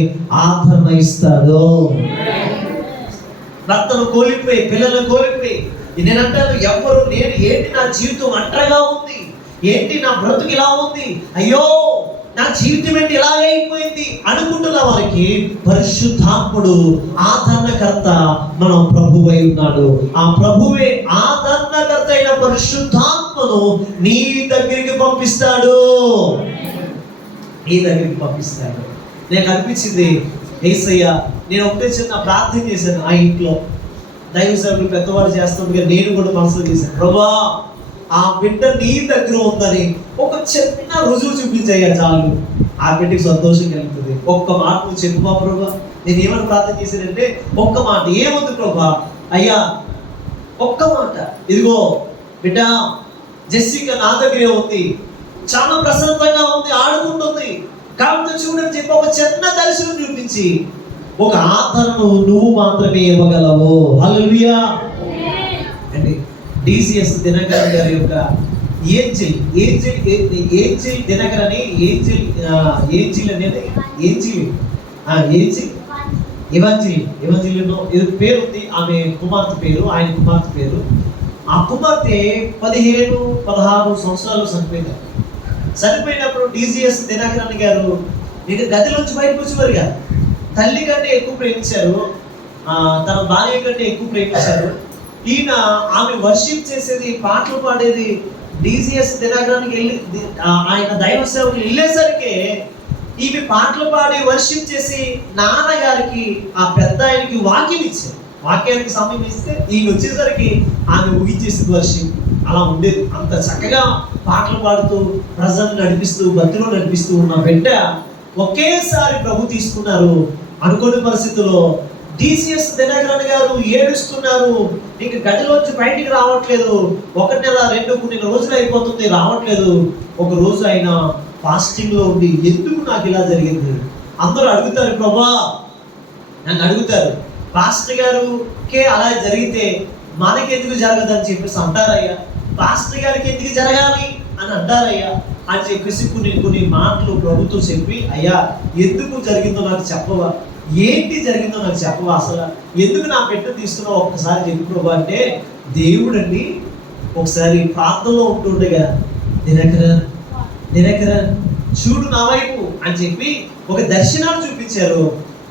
ఆదరణ ఇస్తాడు. భర్తను కోల్పోయి, పిల్లలను కోల్పోయి, నేను అంటాను, ఎవరు నేను ఏంటి నా జీవితం ఒంటరిగా ఉంది, ఏంటి నా బ్రతుకు ఇలా ఉంది, అయ్యో నా జీవితం ఏంటి ఇలాగే అయిపోయింది అనుకుంటున్న వారికి పరిశుద్ధాత్ముడు ఆదరణకర్త మన ప్రభువై ఉన్నాడు. ఆ ప్రభువే ఆదరణకర్త అయిన పరిశుద్ధాత్మను నీ దగ్గరికి పంపిస్తాడు. నాకు అనిపించింది, యేసయ్య నేను ఒకటే చిన్న ప్రార్థన చేశాను. ఆ ఇంట్లో దైవ సేవకులు పెద్దవాళ్ళు చేస్తుండగా నేను కూడా మనసులో తీశాను, ప్రభా ఆ బిడ్డ నీ దగ్గర ఉందని ఒక చిన్న రుజువు చూపించయ్యా చాలు, ఆ బిడ్డకి సంతోషం కలుగుతుంది. ఒక్క మాట నువ్వు చెప్పుమా ప్రభా. నేను ఏమని ప్రార్థన చేశానంటే, ఒక్క మాట, ఏమొద్దు ప్రభా, అయ్యా ఒక్క మాట, ఇదిగో బిడ్డ జెస్సిక నా దగ్గరే ఉంది, చాలా ప్రశాంతంగా ఉంది, ఆడుకుంటుంది, కాబట్టి చూడని చెప్పి ఒక చిన్న దర్శనం చూపించి ఒక ఆదరణను నువ్వు మాత్రమే ఇవ్వగలవు. హల్లెలూయా. అండి డిసిఎస్ దినకరన్ గారి యొక్క ఏంజిల్ దినకర్ అని ఏంజిల్ అనేది ఇవాంజిలినో ఇది పేరు ఉంది, ఆమె కుమార్తె పేరు, ఆయన కుమార్తె పేరు. ఆ కుమార్తె 15-16 సంవత్సరాలు చనిపోయినప్పుడు డిసిఎస్ దినకరన్ గారు ఇక గదిలోంచి బయటకు వచ్చేవారు కాదు. తల్లి కంటే ఎక్కువ ప్రేమించారు, తన భార్య కంటే ఎక్కువ ప్రేమించారు. ఈయన ఆమె వర్షిప్ చేసేది, పాటలు పాడేది. డిసిఎస్ దినకరానికి వెళ్ళి ఆయన దైవ సేవకులు వెళ్ళేసరికి ఈమె పాటలు పాడి వర్షిప్ చేసి నాన్నగారికి ఆ పెద్ద ఆయనకి వాక్యం ఇచ్చారు. వాక్యానికి సమయం ఇస్తే ఈయన వచ్చేసరికి ఆమె ఊహించేసింది వర్షిప్. అలా ఉండేది. అంత చక్కగా పాటలు పాడుతూ ప్రజలను నడిపిస్తూ భక్తులు నడిపిస్తూ ఉన్న బిడ్డ ఒకేసారి ప్రభు తీసుకున్నారు. అనుకోని పరిస్థితుల్లో డిసిఎస్ దినకరన్ గారు ఏడుస్తున్నారు, ఇంక గదిలోంచి బయటికి రావట్లేదు. 1 నెల 2 రోజులు అయిపోతుంది, రావట్లేదు. ఒక రోజు ఆయన ఫాస్టింగ్ లో ఉండి, ఎందుకు నాకు ఇలా జరిగింది? అందరూ అడుగుతారు, ప్రభా నన్ను అడుగుతారు, పాస్టర్ గారుకే అలా జరిగితే మనకెందుకు జరగదని చెప్పేసి అంటారయ్యా, పాస్టర్ గారికి ఎందుకు జరగాలి అని అంటారయ్యా అని చెప్పేసి కొన్ని మాటలు ప్రభుత్వం చెప్పి, అయ్యా ఎందుకు జరిగిందో నాకు చెప్పవా, ఏంటి జరిగిందో నాకు చెప్పవా, అసలు ఎందుకు నా బిడ్డ తీసుకున్నావు ఒక్కసారి చెప్పు ప్రభు అంటే, దేవుడండి ఒకసారి ప్రార్థనలో ఉంటుండగా దినకరన్ చూడు నా వైపు అని చెప్పి ఒక దర్శనాన్ని చూపించారు.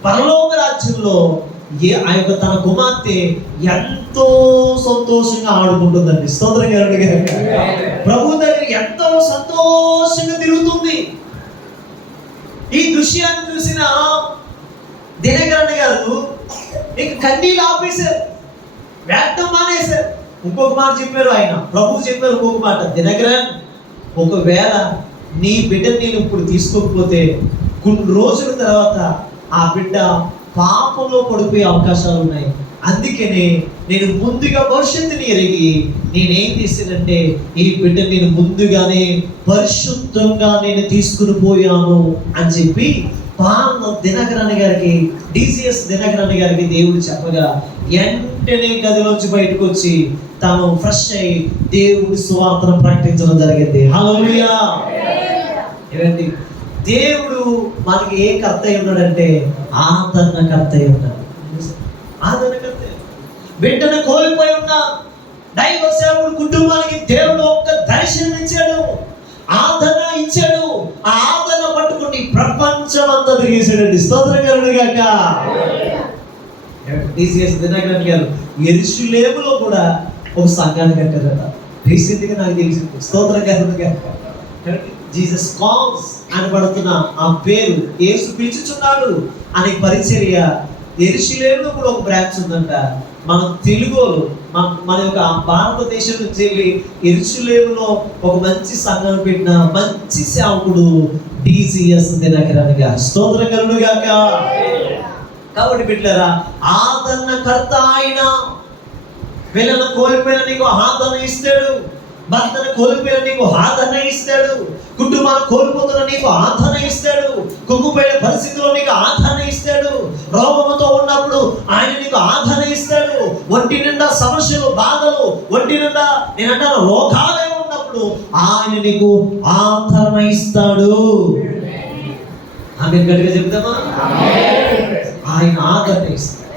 పరలోక రాజ్యంలో ఆ యొక్క తన కుమార్తె ఎంతో సంతోషంగా ఆడుకుంటుందండి. స్తోత్రం కలుగును గాక. ప్రభు దగ్గర ఎంతో సంతోషంగా తిరుగుతుంది. ఈ దృశ్యాన్ని చూసిన దినకరన్ గారు ఇక కన్నీళ్ళు ఆపేశారు, వేట్టం మానేశారు. ఇంకొక మాట చెప్పారు ఆయన, ప్రభు చెప్పారు ఇంకొక మాట, దినకరన్ ఒకవేళ నీ బిడ్డని నేను ఇప్పుడు తీసుకోకపోతే కొన్ని రోజుల తర్వాత ఆ బిడ్డ పాపంలో పడిపోయే అవకాశాలు ఉన్నాయి. అందుకనే నేను ముందుగా భవిష్యత్తుని ఎరిగి నేనేం చేశానంటే ఈ బిడ్డ నేను ముందుగానే పరిశుద్ధంగా నేను తీసుకుని పోయాను అని చెప్పి దినకరన్ గారికి, డిసిఎస్ దినకరన్ గారికి దేవుడు చెప్పగా వెంటనే గదిలోంచి బయటకు వచ్చి తాను ఫ్రెష్ అయి దేవుడి సువార్తను ప్రకటించడం జరిగింది. హల్లెలూయా. ఏమండి, దేవుడు మనకి ఏ కర్త అయి ఉన్నాడంటే ఆదరణకర్త అయి ఉన్నాడు. ఆదరణకర్త. బిడ్డను కోల్పోయి ఉన్న దైవ సేవకుడు కుటుంబానికి దేవుడు ఒక్క దర్శనం ఇచ్చాడు, ఆదరణ ఇచ్చాడు. ఆ ఆదరణ పట్టుకుని ప్రపంచం అంతా తిరిగేసాడండి. స్తోత్రం కలుగును గాక. డిసిఎస్ దినకరన్ గారు యెరూషలేములో కూడా ఒక సంఘాన్ని కట్టారట. రీసెంట్గా నాకు తెలిసింది. స్తోత్రం కలుగును గాక. జీసస్ కాల్స్ అని పడుతున్న ఆ పేరు, యేసు పిలుచుచున్నాడు అనే పరిచర్య యెరూషలేములో కూడా ఒక బ్రాంచ్ ఉందంట. మన తెలుగులో మన యొక్క భారతదేశం నుంచి వెళ్ళి యెరూషలేములో ఒక మంచి సంఘం పెట్టిన మంచి సేవకుడు డిసిఎస్ దినకరన్ గారు. స్తోత్రం కలుగును గాక. కాబట్టి బిడ్డలారా, ఆదరణకర్త ఆయన. పిల్లలను కోల్పోయిన నీకు ఆదరణ ఇస్తాడు, భర్తను కోల్పోయిన నీకు ఆదరణ ఇస్తాడు, కుటుంబాన్ని కోల్పోతున్న నీకు ఆదరణ ఇస్తాడు, కుంగిపోయిన పరిస్థితుల్లో నీకు ఆదరణ ఇస్తాడు, రోగముతో ఉన్నప్పుడు ఆయన నీకు ఆదరణ ఇస్తాడు, ఒంటి నిండా సమస్యలు బాధలు, ఒంటి నిండా నేనంటాను రోగాలే ఉన్నప్పుడు ఆయన నీకు ఆదరణ ఇస్తాడు. ఆమె గట్టిగా చెప్తామా? ఆయన ఆదరణ ఇస్తాడు.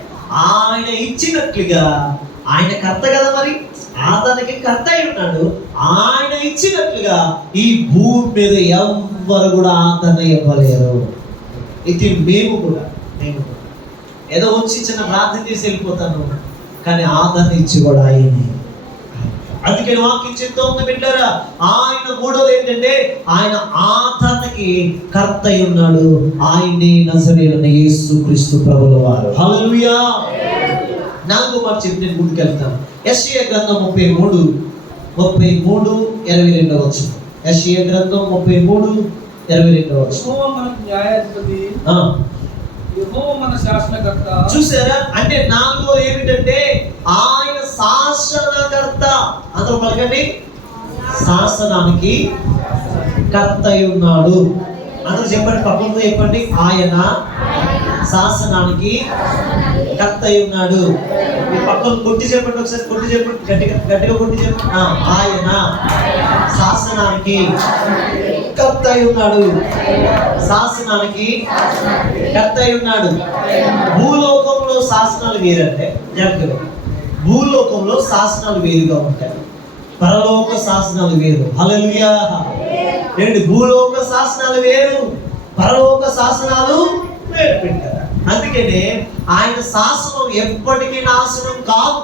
ఆయన ఇచ్చినట్లుగా, ఆయన కర్త కదా, మరి ఆదరణకి కర్త అయి ఉన్నాడు. ఆయన ఇచ్చినట్లుగా ఈ భూమి మీద ఎవ్వరు కూడా ఆదరణ ఇవ్వలేరు. ఇది మేము కూడా ఏదో వచ్చి చిన్న ప్రార్థన చేసి వెళ్ళిపోతాను, కానీ ఆదరణ ఇచ్చి కూడా ఆయనే. అందుకని వాక్యం చెప్తూ ఉంది బిడ్డలారా, ఆయన మూడోది ఏంటంటే ఆయన ఆదరణకి కర్త అయి ఉన్నాడు. ఆయనే నజరేయుడైన యేసుక్రీస్తు ప్రభుల వారు. హల్లెలూయా. 4వ మాట చెప్పి నేను ముందుకెళ్తాను. యెషయా గ్రంథం 33:22 వచనం. యెషయా గ్రంథం 33:22 వచనం. యెహోవా మనకు న్యాయాధిపతి, యెహోవా మన శాసనకర్త. చూసారా? అంటే 4 ఏమిటంటే ఆయన శాసనకర్త. అందరూ పలకండి, శాసనానికి కర్త అయి ఉన్నాడు. అందరూ చెప్పండి, పక్కనతో చెప్పండి, ఆయన శాసనానికి కర్త అయి ఉన్నాడు. మీ పక్కన కొట్టి చెప్పండి, ఒకసారి కొట్టి చెప్పండి, గట్టిగా కొట్టి చెప్పండి. ఆయన శాసనానికి కర్త అయి ఉన్నాడు. శాసనానికి కర్త అయి ఉన్నాడు. భూలోకంలో శాసనాలు వేరంటే జాగ్రత్తగా, భూలోకంలో శాసనాలు వేరుగా ఉంటాయి, పరలోక శాసనాలు వేరు. హల్లెలూయా. రెండు, భూలోక శాసనాలు వేరు, పరలోక శాసనాలు వేరు పెట్టారు. అందుకనే ఆయన శాసనం ఎప్పటికీ నాశనం కాదు.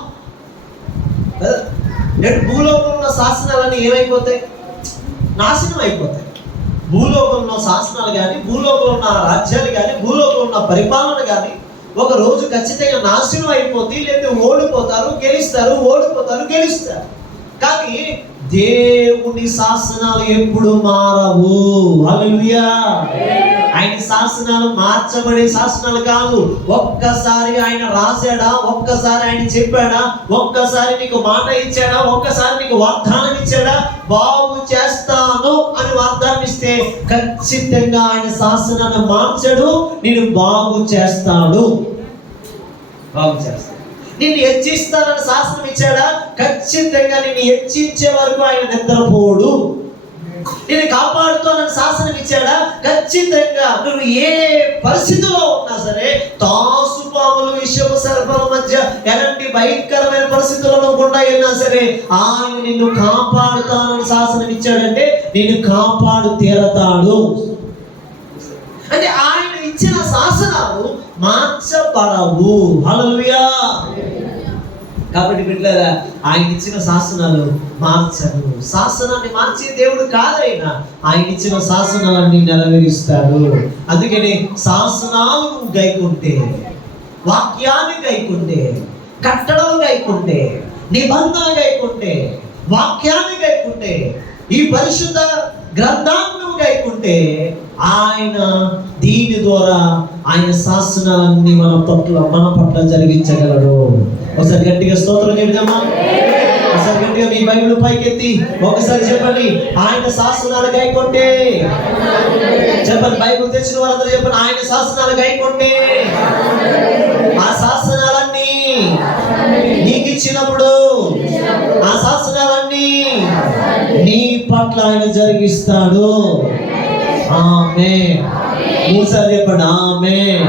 రెండు, భూలోకంలో ఉన్న శాసనాలన్నీ ఏమైపోతాయి? నాశనం అయిపోతాయి. భూలోకంలో శాసనాలు కానీ, భూలోకంలో ఉన్న రాజ్యాలు కానీ, భూలోకంలో ఉన్న పరిపాలన కానీ ఒక రోజు ఖచ్చితంగా నాశనం అయిపోతుంది. లేదా ఓడిపోతారు, గెలుస్తారు, ఓడిపోతారు, గెలుస్తారు. కానీ దేవుని శాసనాలు ఎప్పుడు మారవు. హల్లెలూయా. ఆయన శాసనాలు మార్చబడే శాసనాలు కాదు. ఒక్కసారి ఆయన రాశాడా, ఒక్కసారి ఆయన చెప్పాడా, ఒక్కసారి నీకు మాట ఇచ్చాడా, ఒక్కసారి నీకు వాగ్దానం ఇచ్చాడా, బాగు చేస్తాను అని వాగ్దానం ఇస్తే ఖచ్చితంగా ఆయన శాసనాన్ని మార్చడు, నేను బాగు చేస్తాడు. బాగు చేస్తాడు. నిన్ను హెచ్చిస్తానని శాసనం ఇచ్చాడా? ఖచ్చితంగా నిన్ను హెచ్చించే వరకు ఆయన నిద్రపోడు. నేను కాపాడుతానని శాసనం ఇచ్చాడా? ఖచ్చితంగా నువ్వు ఏ పరిస్థితిలో ఉన్నా సరే, తాసుపాములు, విషపు సర్పాల మధ్య ఎలాంటి భయంకరమైన పరిస్థితుల్లో గుండా వెళ్ళినా సరే ఆయన నిన్ను కాపాడుతానని శాసనం ఇచ్చాడంటే నిన్ను కాపాడు తీరతాడు. అంటే ఆయన ఇచ్చిన శాసనాలు మార్చబడవు. హల్లెలూయా. కాబట్టి బిడ్డలారా, ఆయన ఇచ్చిన శాసనాలు మార్చడు. శాసనాన్ని మార్చే దేవుడు కాదైనా ఆయన ఇచ్చిన శాసనాలన్నీ నెరవేరుస్తాడు. అందుకని శాసనాలు గైకుంటే, వాక్యాన్ని గైకుంటే, కట్టడలు గైకుంటే, నిబంధన గైకుంటే, వాక్యాన్ని గైకుంటే, ఈ పరిశుద్ధ గ్రంథాన్ని గైకుంటే ఆయన దీని ద్వారా ఆయన శాసనాలన్నీ మన పట్ల జరిగించగలడు. ఒకసారి గట్టిగా స్తోత్రం చెబుదామా? ఒకసారి గట్టిగా మీ బైబిల్ పైకెత్తి ఒకసారి చెప్పండి, ఆయన శాసనాలు గైకొంటే. చెప్పండి, బైబిల్ తెచ్చిన వాళ్ళందరూ చెప్పండి, ఆయన శాసనాలు గైకొంటే. ఆ శాసనాలన్నీ నీకు ఇచ్చినప్పుడు ఆ శాసనాలన్నీ నీ పట్ల ఆయన జరిగిస్తాడు. ఆమేన్. మూసారి చెప్పండి, ఆమేన్,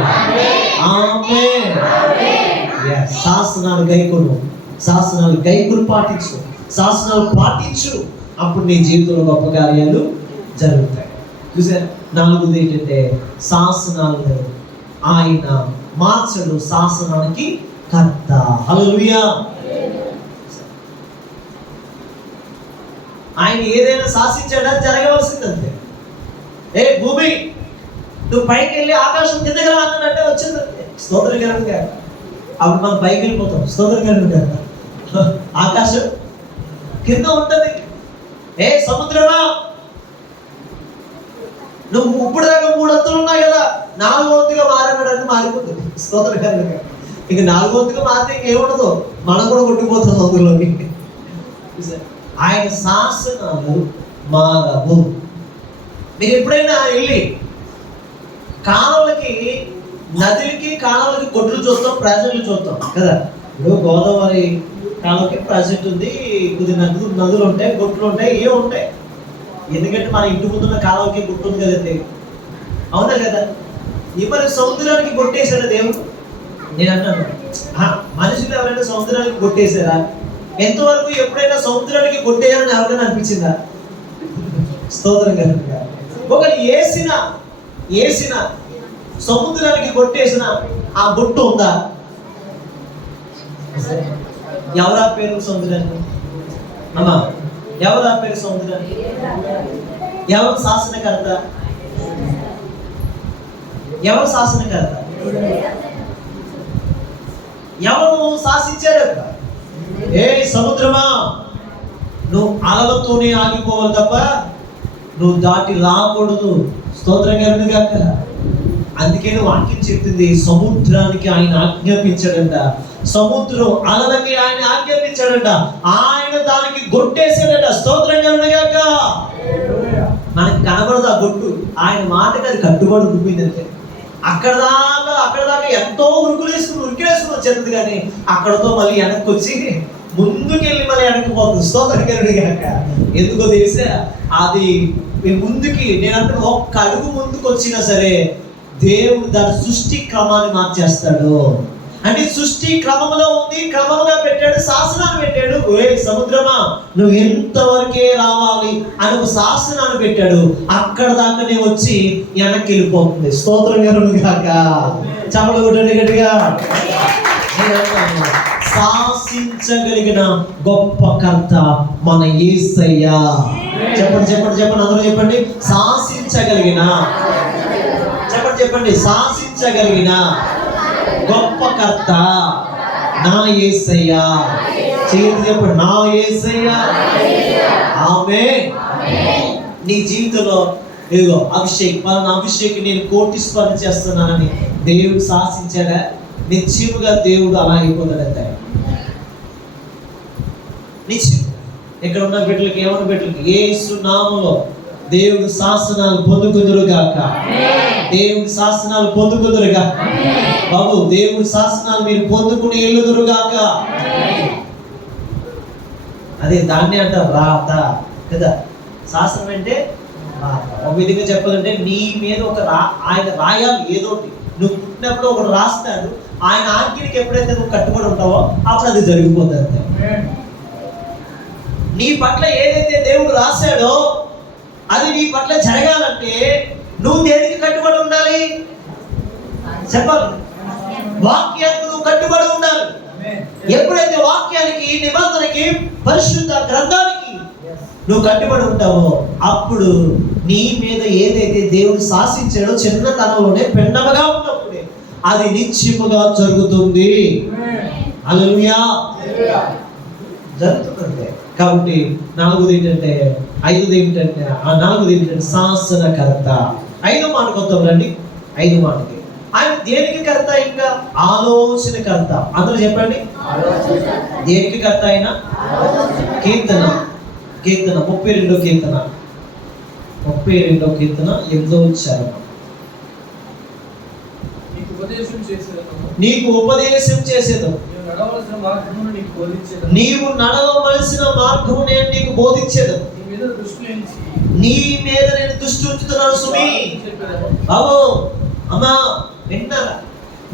ఆమేన్. శాసనాలు గైకొను, శాసనాలు గైకులు పాటించు, శాసనాలు పాటించు, అప్పుడు నీ జీవితంలో గొప్ప కార్యాలు జరుగుతాయి. చూసారు? 4ది ఏంటంటే శాసనాలు ఆయన మార్చడు, శాసనానికి కర్త. హల్లెలూయా. ఆయన ఏదైనా శాసించాడా జరగవలసిందంతే. ఏ భూమి, నువ్వు పైకి వెళ్ళి ఆకాశం కిందకి రా అన్నట్టే వచ్చిందంతే. స్తోత్రకరంగా అప్పుడు మనం పైకి వెళ్ళిపోతాం. స్తోత్రకరంగా ఆకాశం కింద ఉంటది. ఏ సముద్రమా, నువ్వు ఇప్పుడు దాకా 3 అంతులు ఉన్నాయి కదా, 4వ వంతుగా మారన్నాడంటే మారిపోతుంది. స్తోత్రకరంగా ఇక 4వ వంతుగా మారితే ఇంకేముండదు, మనం కూడా కొట్టిపోతుంది అందులోకి. ఆయన శాసనాలు మారవు. మీరు ఎప్పుడైనా వెళ్ళి కాలువలకి, నదులకి, కాలువలకి గొడ్లు చూస్తాం, ప్రాజెక్టులు చూస్తాం కదా. ఇప్పుడు గోదావరి కాలువకి ప్రాజెక్ట్ ఉంది, కొద్ది నదులు ఉంటాయి, గొడ్లు ఉంటాయి, ఏ ఉంటాయి. ఎందుకంటే మన ఇంటి ముందున్న కాలువకి గుట్టు ఉంది కదండి, అవునా కదా. ఈ మరి సముద్రానికి కొట్టేశాడు దేవుడు. నేను అంటాను, మనుషులు ఎవరైనా సముద్రానికి కొట్టేశారా? ఎంతవరకు ఎప్పుడైనా సముద్రానికి కొట్టేయాలని ఎవరైనా అనిపించిందా? స్తోత్రం కనుక ఒకటి ఏసిన సముద్రానికి కొట్టేసిన ఆ గుట్టు ఉందా? ఎవరా పేరు సముద్రానికి? అమ్మా, ఎవరా పేరు సముద్రానికి? ఎవరు శాసనకర్త? ఎవరు శాసనకర్త? ఎవరు శాసించాడట? ఏ సముద్రమా, నువ్వు అలలతోనే ఆగిపోవాలి తప్ప నువ్వు దాటి రాకూడదు. స్తోత్రం కలుగును గాక. అందుకే వాక్యం చెప్తుంది, సముద్రానికి ఆయన ఆజ్ఞాపించాడంట, సముద్రం అలలకి ఆయన ఆజ్ఞాపించాడంట, ఆయన దానికి గొట్టేసాడట. స్తోత్రం కలుగును గాక. మనకి కనబడదు ఆ గొట్టు, ఆయన మాటకి అది కట్టుబడి ఉండిపోయిందంటే. అక్కడ దాకా ఎంతో ఉరికేసుకుని వచ్చేది, కానీ అక్కడతో మళ్ళీ వెనక్కి వచ్చి ముందుకెళ్ళి మళ్ళీ వెనక్కి పోతుంది. స్తోత్రం కలుగును గాక. ఎందుకో తెలిసా? అది ముందుకి, నేను అంటే ఒక్క అడుగు ముందుకు వచ్చినా సరే దేవుడు దాని సృష్టి క్రమాన్ని మార్చేస్తాడు. అంటే సృష్టి క్రమంలో ఉంది, క్రమంగా పెట్టాడు, శాసనాన్ని పెట్టాడు. ఏ సముద్రమా, నువ్వు ఎంతవరకే రావాలి అని ఒక శాసనాన్ని పెట్టాడు. అక్కడ దాకానే వచ్చి వెనక్కి వెళ్ళిపోతుంది. స్తోత్రం కలుగును గాక. చపలు కొట్టండి గట్టిగా. శాసించగలిగిన గొప్ప కర్త మన యేసయ్య. చెప్పండి చెప్పండి చెప్పండి, అందరూ చెప్పండి. శాసించగలిగిన, చెప్పండి శాసించగలిగిన గొప్ప కర్త నా యేసయ్య. చేతి చెప్పండి, నా యేసయ్య. ఆమేన్. నీ జీవితంలో ఇదిగో అభిషేక్, పలానా అభిషేక్ నేను కోటీశ్వరణ చేస్తున్నానని దేవుడు శాసించాడా? నిశ్చయముగా దేవుడు అలా అయిపోతాడంటే. నిశ్చయం. ఇక్కడ ఉన్న బిడ్డలకి, ఏమన్నా బిడ్డలకి యేసు నామములో దేవుడు శాసనాలు పొందుకుందురుగాక. దేవుడి శాసనాలు పొందుకుందురుగాక. బాబు, దేవుడి శాసనాలు మీరు పొందుకుని వెళ్ళుదురుగాక. అదే దాన్ని అంటారు రాత కదా. శాసనం అంటే ఒక విధంగా చెప్పాలంటే నీ మీద ఒక ఆయన రాయాలి ఏదోటి. నువ్వు పుట్టినప్పుడు ఒకటి రాస్తాడు, ఆయన ఆజ్ఞకి ఎప్పుడైతే నువ్వు కట్టుబడి ఉంటావో అప్పుడు అది జరిగిపోతుంది. నీ పట్ల ఏదైతే దేవుడు రాశాడో అది నీ పట్ల జరగాలంటే నువ్వు దేనికి కట్టుబడి ఉండాలి? చెప్పాలి. వాక్యానికి నువ్వు కట్టుబడి ఉండాలి. ఎప్పుడైతే వాక్యానికి, నిబంధనకి, పరిశుద్ధ గ్రంథానికి నువ్వు కట్టుబడి ఉంటావో అప్పుడు నీ మీద ఏదైతే దేవుడు శాసించాడో చిన్నతనంలోనే, పెండమగా ఉన్నప్పుడే అది నిశ్చయముగా జరుగుతుంది. హల్లెలూయా. జరుగుతుంది. కాబట్టి నాలుగోది ఏంటంటే శాసనకర్త. 5వ మాట కొత్త రండి. 5వ మాటకి ఆయన దేనికి కర్త? ఇంకా ఆలోచనకర్త. అందరూ చెప్పండి, దేనికి కర్త? ఆయన కీర్తన 32వ కీర్తన 8వ వచనం. నీకు ఉపదేశం చేసేది, నీవు నడవవలసిన మార్గము నేను నీకు బోధించేది. నీ మీద నేను దృష్టి ఉంచుతున్నాను సుమి. బాబు అమ్మా విన్నారా?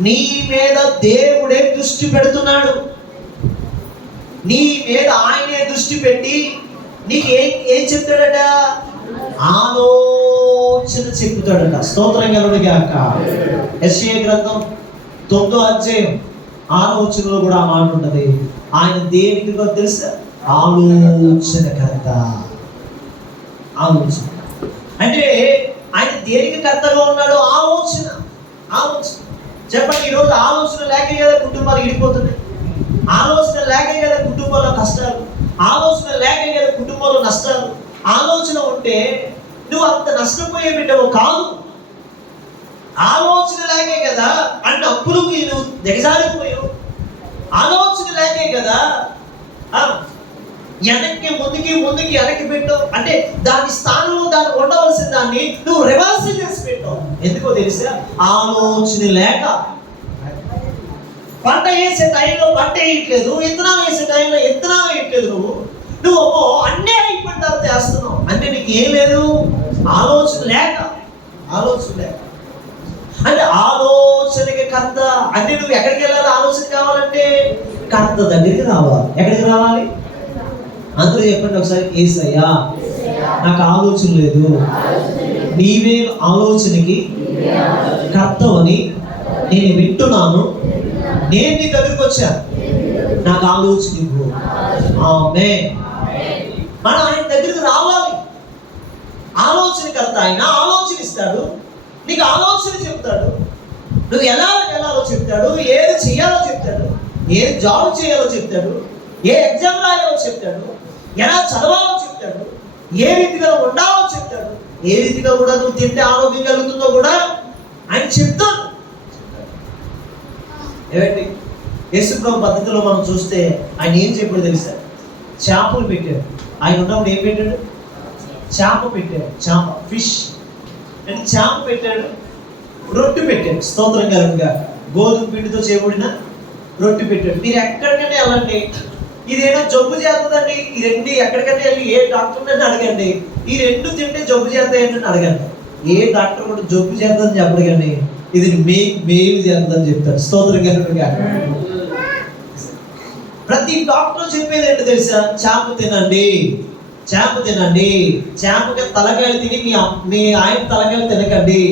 నీ మీద దేవుడే దృష్టి పెడుతున్నాడు. నీ మీద ఆయనే దృష్టి పెట్టి నీకు ఏం చెప్తాడట? ఆలోచన చెప్తాడట. స్తోత్రం కలుగును గాక. యెషయా గ్రంథం 9వ అధ్యాయం ఆలోచనలో కూడా ఆ మాట ఉన్నది. ఆయన దేనికి తెలుసా? ఆలోచనకర్త. ఆలోచన అంటే ఆయన దేనికి కర్తగా ఉన్నాడు? ఆలోచన. చెప్పండి, ఈరోజు ఆలోచన లేకే కదా కుటుంబాలు విడిపోతున్నాయి. ఆలోచన లేకే కదా కుటుంబంలో కష్టాలు. ఆలోచన లేకే కదా కుటుంబంలో నష్టాలు. ఆలోచన ఉంటే నువ్వు అంత నష్టపోయే బిడ్డవు కాదు. ఆలోచన లేకే కదా అంటే అప్పులకి నువ్వు దిగజారిపోయావు. ఆలోచన లేకే కదా ముందుకి వెనక్కి పెట్టావు. అంటే దాని స్థానంలో దాన్ని ఉండవలసిన దాన్ని నువ్వు రివర్స్ చేసి పెట్టావు. ఎందుకో తెలుసా? ఆలోచన లేక. పంట వేసే టైంలో పంట వేయట్లేదు, విత్తనాలు వేసే టైంలో విత్తనాలు వేయట్లేదు. నువ్వు అన్నీ అయిపోయిన తర్వాత వేస్తున్నావు అంటే నీకు ఏం లేదు? ఆలోచన లేక. అంటే ఆలోచనకి కర్త. అంటే నువ్వు ఎక్కడికి వెళ్ళాలి? ఆలోచన కావాలంటే కర్త దగ్గరికి రావాలి. ఎక్కడికి రావాలి? అందరూ చెప్పండి ఒకసారి. యేసయ్యా నాకు ఆలోచన లేదు, నీవే ఆలోచనకి కర్తవని నేను వింటున్నాను. నేను నీ దగ్గరికి వచ్చాను, నాకు ఆలోచన ఇవ్వు. ఆమేన్. మనం ఆయన దగ్గరికి రావాలి. ఆలోచనకర్త ఆయన. ఆలోచన ఇస్తాడు, నీకు ఆలోచన చెప్తాడు, నువ్వు ఎలా వెళ్ళాలో చెప్తాడు, ఏది చేయాలో చెప్తాడు. ఏ జాబ్ చేయాలో చెప్తాడు, ఏ ఎగ్జామ్ రాయాలో చెప్తాడు, ఎలా చదవాలో చెప్తాడు, ఏ రీతిగా ఉండాలో చెప్తాడు, ఏ రీతిగా కూడా నువ్వు తింటే ఆరోగ్యం కలుగుతుందో కూడా ఆయన చెప్తాడు. ఏమండి, యేసుప్రభు పద్ధతిలో మనం చూస్తే ఆయన ఏం చెప్పాడు తెలుసా? చేపలు పెట్టాడు. ఆయన ఉన్నప్పుడు ఏం పెట్టాడు? చేప పెట్టాడు, చేప, ఫిష్ అంటే చేప పెట్టాడు, రొట్టె పెట్టాడు. స్తోత్రం కలుగుగా. గోధుమ పిండితో చేయబడిన రొట్టె పెట్టాడు. మీరు ఎక్కడికైనా వెళ్ళండి, ఇదేదో జబ్బు చేస్తుందండి, ఈ రెండు ఎక్కడికైనా వెళ్ళి ఏ డాక్టర్ అడగండి, ఈ రెండు తింటే జబ్బు చేస్తాయండి అడగండి. ఏ డాక్టర్ కూడా జబ్బు చేద్దని చెప్పడు, కానీ ఇది మేలు చేద్దని చెప్తాడు. స్తోత్రం కలుగుగా. ప్రతి డాక్టర్ చెప్పేది ఏంటో తెలుసా? చేప తినండి, చేప తినండి, చేపకి తలకాయలు తిని మీ ఆయన తలకాయలు తినకండి.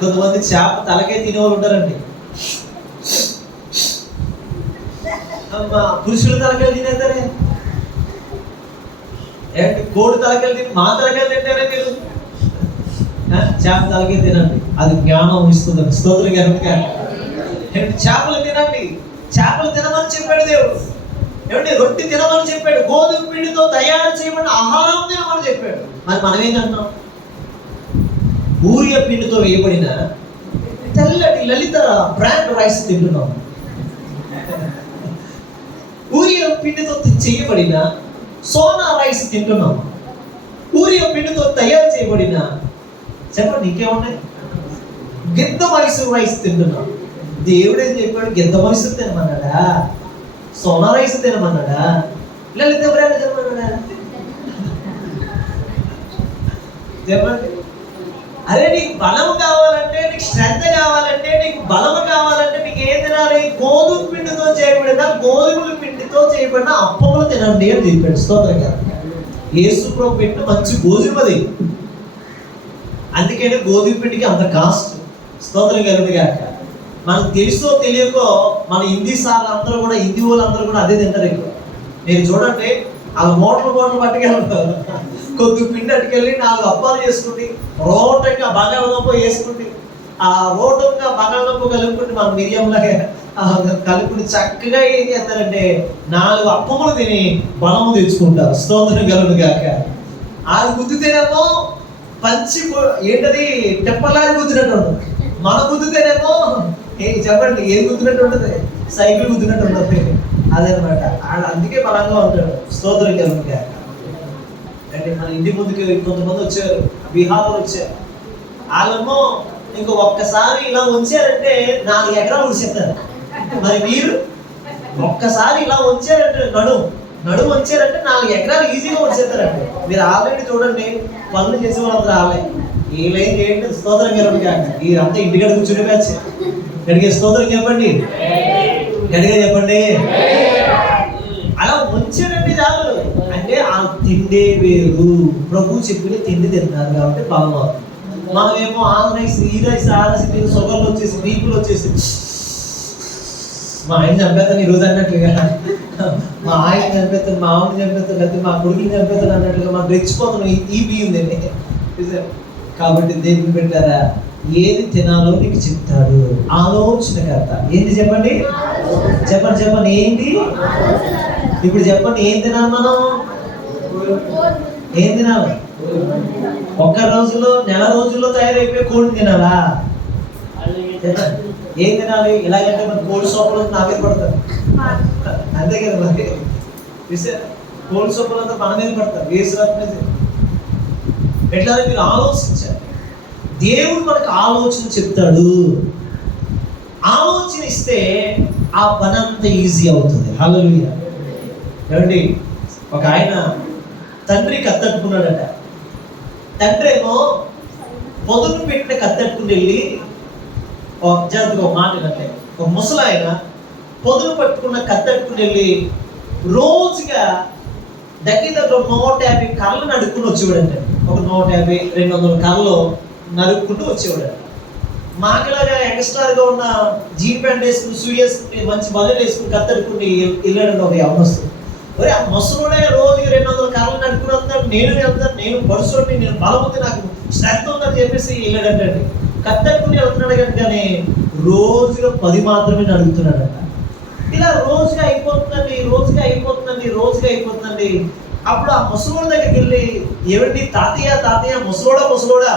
కొంతమంది చేప తలకాయ తినేవాళ్ళు ఉంటారండి. పురుషుల తలకాయలు తినేస్తారే, కోడి తలకాయలు తిని మా తలకాయలు తింటారే మీరు? చేప తలకాయ తినండి, అది జ్ఞానం ఇస్తుంది. స్తోత్రం కనుక చేపలు తినండి, చేపలు తినమని చెప్పాడు దేవుడు. ఏమంటే రొట్టె తినమని చెప్పాడు, గోధుమ పిండితో తయారు చేయబడిన ఆహారం తినమని చెప్పాడు. మరి మనం ఏంటంటాం? ఊరియా పిండితో వేయబడిన తెల్లటి లలిత బ్రాండ్ రైస్ తింటున్నాం. ఊరియా పిండితో చేయబడిన సోనా రైస్ తింటున్నాం. ఊరియా పిండితో తయారు చేయబడిన, చెప్పండి ఇంకేమున్నాయి, గిద్ద మైసూర్ రైస్ తింటున్నాం. దేవుడేం చెప్పాడు? గిద్ద మైసూర్ తినమన్నాడా? సోనా రైస్ తినమన్నాడా? లలిత బ్రాండ్ తినమన్నాడా? చెప్పండి. అరే నీకు బలం కావాలంటే, నీకు శ్రద్ధ కావాలంటే, నీకు బలం కావాలంటే నీకు ఏం తినాలి? గోధుమ పిండితో చేయబడిన, గోధుమల పిండితో చేయబడిన అప్పములు తినండి అని చెప్పాడు. స్తోత్రం గారు. యేసుప్రభు పెట్టిన మంచి భోజనం అది. అందుకనే గోధుమ పిండికి అంత కాస్ట్. స్తోత్రం గారు. మనకు తెలుసో తెలియకో మన హిందీ సార్లు అందరూ కూడా, హిందీ వాళ్ళందరూ కూడా అదే తింటారు ఎక్కువ. మీరు చూడండి, వాళ్ళు మోటార్లు పట్టుకెళ్తారు, కొద్ది పిండి అట్టుకెళ్ళి 4 అప్పాలు చేసుకుంటే, రోటంగా బంగాళదుంప వేసుకుంటే, ఆ రోటంగా బంగాళదుంప కలుపుకుంటే మన మిరియంలాగా కలుపుకుంటే చక్కగా ఏం చేస్తారంటే 4 అప్పములు తిని బలము తెచ్చుకుంటారు. స్తోత్రం కలుగుగాక. అది గుద్దితేనేమో పంచి ఏంటది టెప్పలారి గుద్దినట్టు ఉంటుంది. మన గుద్దితేనేమో చెప్పండి ఏది గుద్దినట్టు ఉంటుంది? సైకిల్ గుద్దినట్టు ఉంటుంది. అదనమాట. అందుకే బలంగా ఉంటాడు. స్తోత్రం కలుగుగాక. అంటే మన ఇంటి ముందుకి కొంతమంది వచ్చారు, బీహార్లో వచ్చారు. వాళ్ళేమో ఇంకో ఒక్కసారి ఇలా ఉంచారంటే 4 ఎకరాలు ఉడిసేస్తారు. మరి మీరు ఒక్కసారి ఇలా ఉంచారంటే, నడుము వచ్చారంటే 4 ఎకరాలు ఈజీగా వచ్చేస్తారండి. మీరు ఆల్రెడీ చూడండి, పనులు చేసే వాళ్ళందరూ రాలే, వీళ్ళేం చేయండి. స్తోత్రం కలుగుగా. వీరంతా ఇంటికాడ కూర్చుని బ్యాచ్. గడిగే స్తోత్రం చెప్పండి, గడిగా చెప్పండి. అలా ఉంచారండి చాలు. అంటే ఆ తిండే వేరు, ప్రభు చెప్పిన తిండి తింటారు కాబట్టి బలం అవుతుంది. మనమేమో ఆ రైస్ ఈ రైస్ ఆ రైస్ తిని షుగర్లు వచ్చేసి, బీపీలు వచ్చేసి, మా ఆయన చంపేస్తాను ఈరోజు అన్నట్లుగా, మా ఆయన చంపేస్తాను, మా ఆవిడ చంపేస్తాను, లేకపోతే మా కొడుకుని చంపేస్తాను అన్నట్లుగా మనం రెచ్చిపోతున్నాం. ఈ బియ్యండి. కాబట్టి దేవుని పెట్టారా, ఏది తినాలో నీకు చెప్తాడు. ఆలోచనకర్త. ఏంటి చెప్పండి, చెప్పండి ఏంటి ఇప్పుడు చెప్పండి. ఏం తినాలి మనం? ఏం తినాలి? ఒక్క రోజులో, నెల రోజుల్లో తయారైపోయి కోడి తినాలా? ఏం తినాలి? ఇలాగంటే మన కోడి సోపలు నాకే పడతారు, అంతే కదా. మరి కోడి సోపలంతా మన మీద పడతారు. వేసి ఎట్లా మీరు ఆలోచించాలి. దేవుడు మనకు ఆలోచన చెప్తాడు. ఆలోచన ఇస్తే ఆ పని అంత ఈజీ అవుతుంది. హల్లెలూయా. ఏమండి, ఒక ఆయన తండ్రి కత్తట్టుకున్నాడట. తండ్రి ఏమో పొదును పెట్టిన కత్తట్టుకుని వెళ్ళి ఒక మాట అంటే, ఒక ముసలాయన పొదును పట్టుకున్న కత్తట్టుకుని వెళ్ళి రోజుగా దగ్గర 150 కర్రలు నడుక్కుని వచ్చేవాడంటే, ఒక 150-200 కర్రలు నరుక్కుంటూ వచ్చేవాడు. మాకలాగా ఎక్స్ట్రాగా ఉన్న జీన్ ప్యాంట్ వేసుకుని, షూ వేసుకుని, మంచి బదులు వేసుకుని కత్తడుకుని వెళ్ళాడు ఒక అవసరం. మరి ఆ ముసలోడే రోజుకి 200 కర్రలు నడుకుని వస్తాడు. నేను వెళ్తాను, నేను పరుసోడిని, నేను బలం ఉంది, నాకు శ్రద్ధ ఉందని చెప్పేసి వెళ్ళాడంటండి. కత్తడుకుని వెళ్తున్నాడు కానీ రోజుగా 10 మాత్రమే అడుగుతున్నాడట. ఇలా రోజుగా అయిపోతుందండి. అప్పుడు ఆ ముసలోడి దగ్గరికి వెళ్ళి, ఏమిటి తాతయ్య ముసలోడా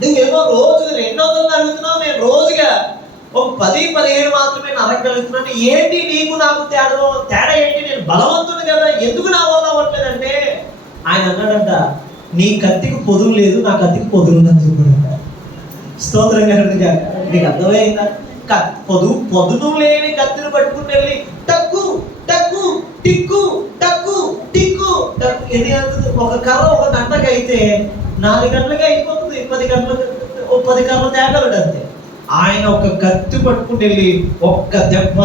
నువ్వేమో రోజుగా 200 అడుగుతున్నావు, నేను రోజుగా ఒక 10-15 మాత్రమే అడగగలుగుతున్నాను. ఏంటి నీకు నాకు తేడా ఏంటి? నేను బలవంతుడు కదా, ఎందుకు నా వల్ల అవ్వట్లేదంటే ఆయన అన్నాడంట, నీ కత్తికి పొదువు లేదు, నా కత్తికి పొదువు ఉందని చెప్పాడంట. స్తోత్రం గారు, నీకు అర్థమైందా? పొదును లేని కత్తిని పట్టుకుని వెళ్ళి టక్కు టక్కు టిక్కు టక్కు టిక్కు టక్కు ఎన్ని అవుతుంది? ఒక కర్ర ఒక గంటకి అయితే 4 గంటలకి అయిపోతుంది, 10 కర్రలు తేగలడు అంతే. ఆయన ఒక కత్తి పట్టుకుని వెళ్ళి ఒక్క దెబ్బ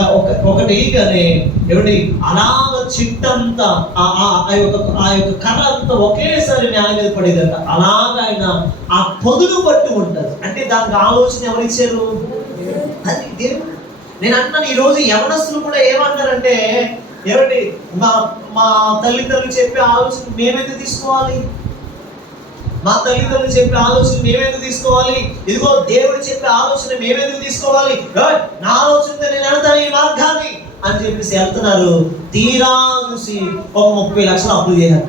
ఒకటి కానీ ఎవరి అలాగ చిట్టంతా ఆ యొక్క కర్ర అంతా ఒకేసారి నేల మీద పడేదంట. అలాగ ఆయన ఆ పొదును పట్టు ఉంటుంది. అంటే దానికి ఆలోచన ఎవరిచ్చారు? అది దేవుడు. నేను అంటున్నాను, ఈరోజు యవనస్తులు కూడా ఏమంటారంటే, ఏమండి మా తల్లిదండ్రులు చెప్పే ఆలోచన మేమెందుకు తీసుకోవాలి? ఇదిగో దేవుడు చెప్పే ఆలోచన మేమెందుకు తీసుకోవాలి? నా ఆలోచనతో నేను వెళ్తాను ఈ మార్గాన్ని అని చెప్పేసి వెళ్తున్నారు. తీరా చూసి ఒక 30 లక్షలు అప్పులు చేయాలి.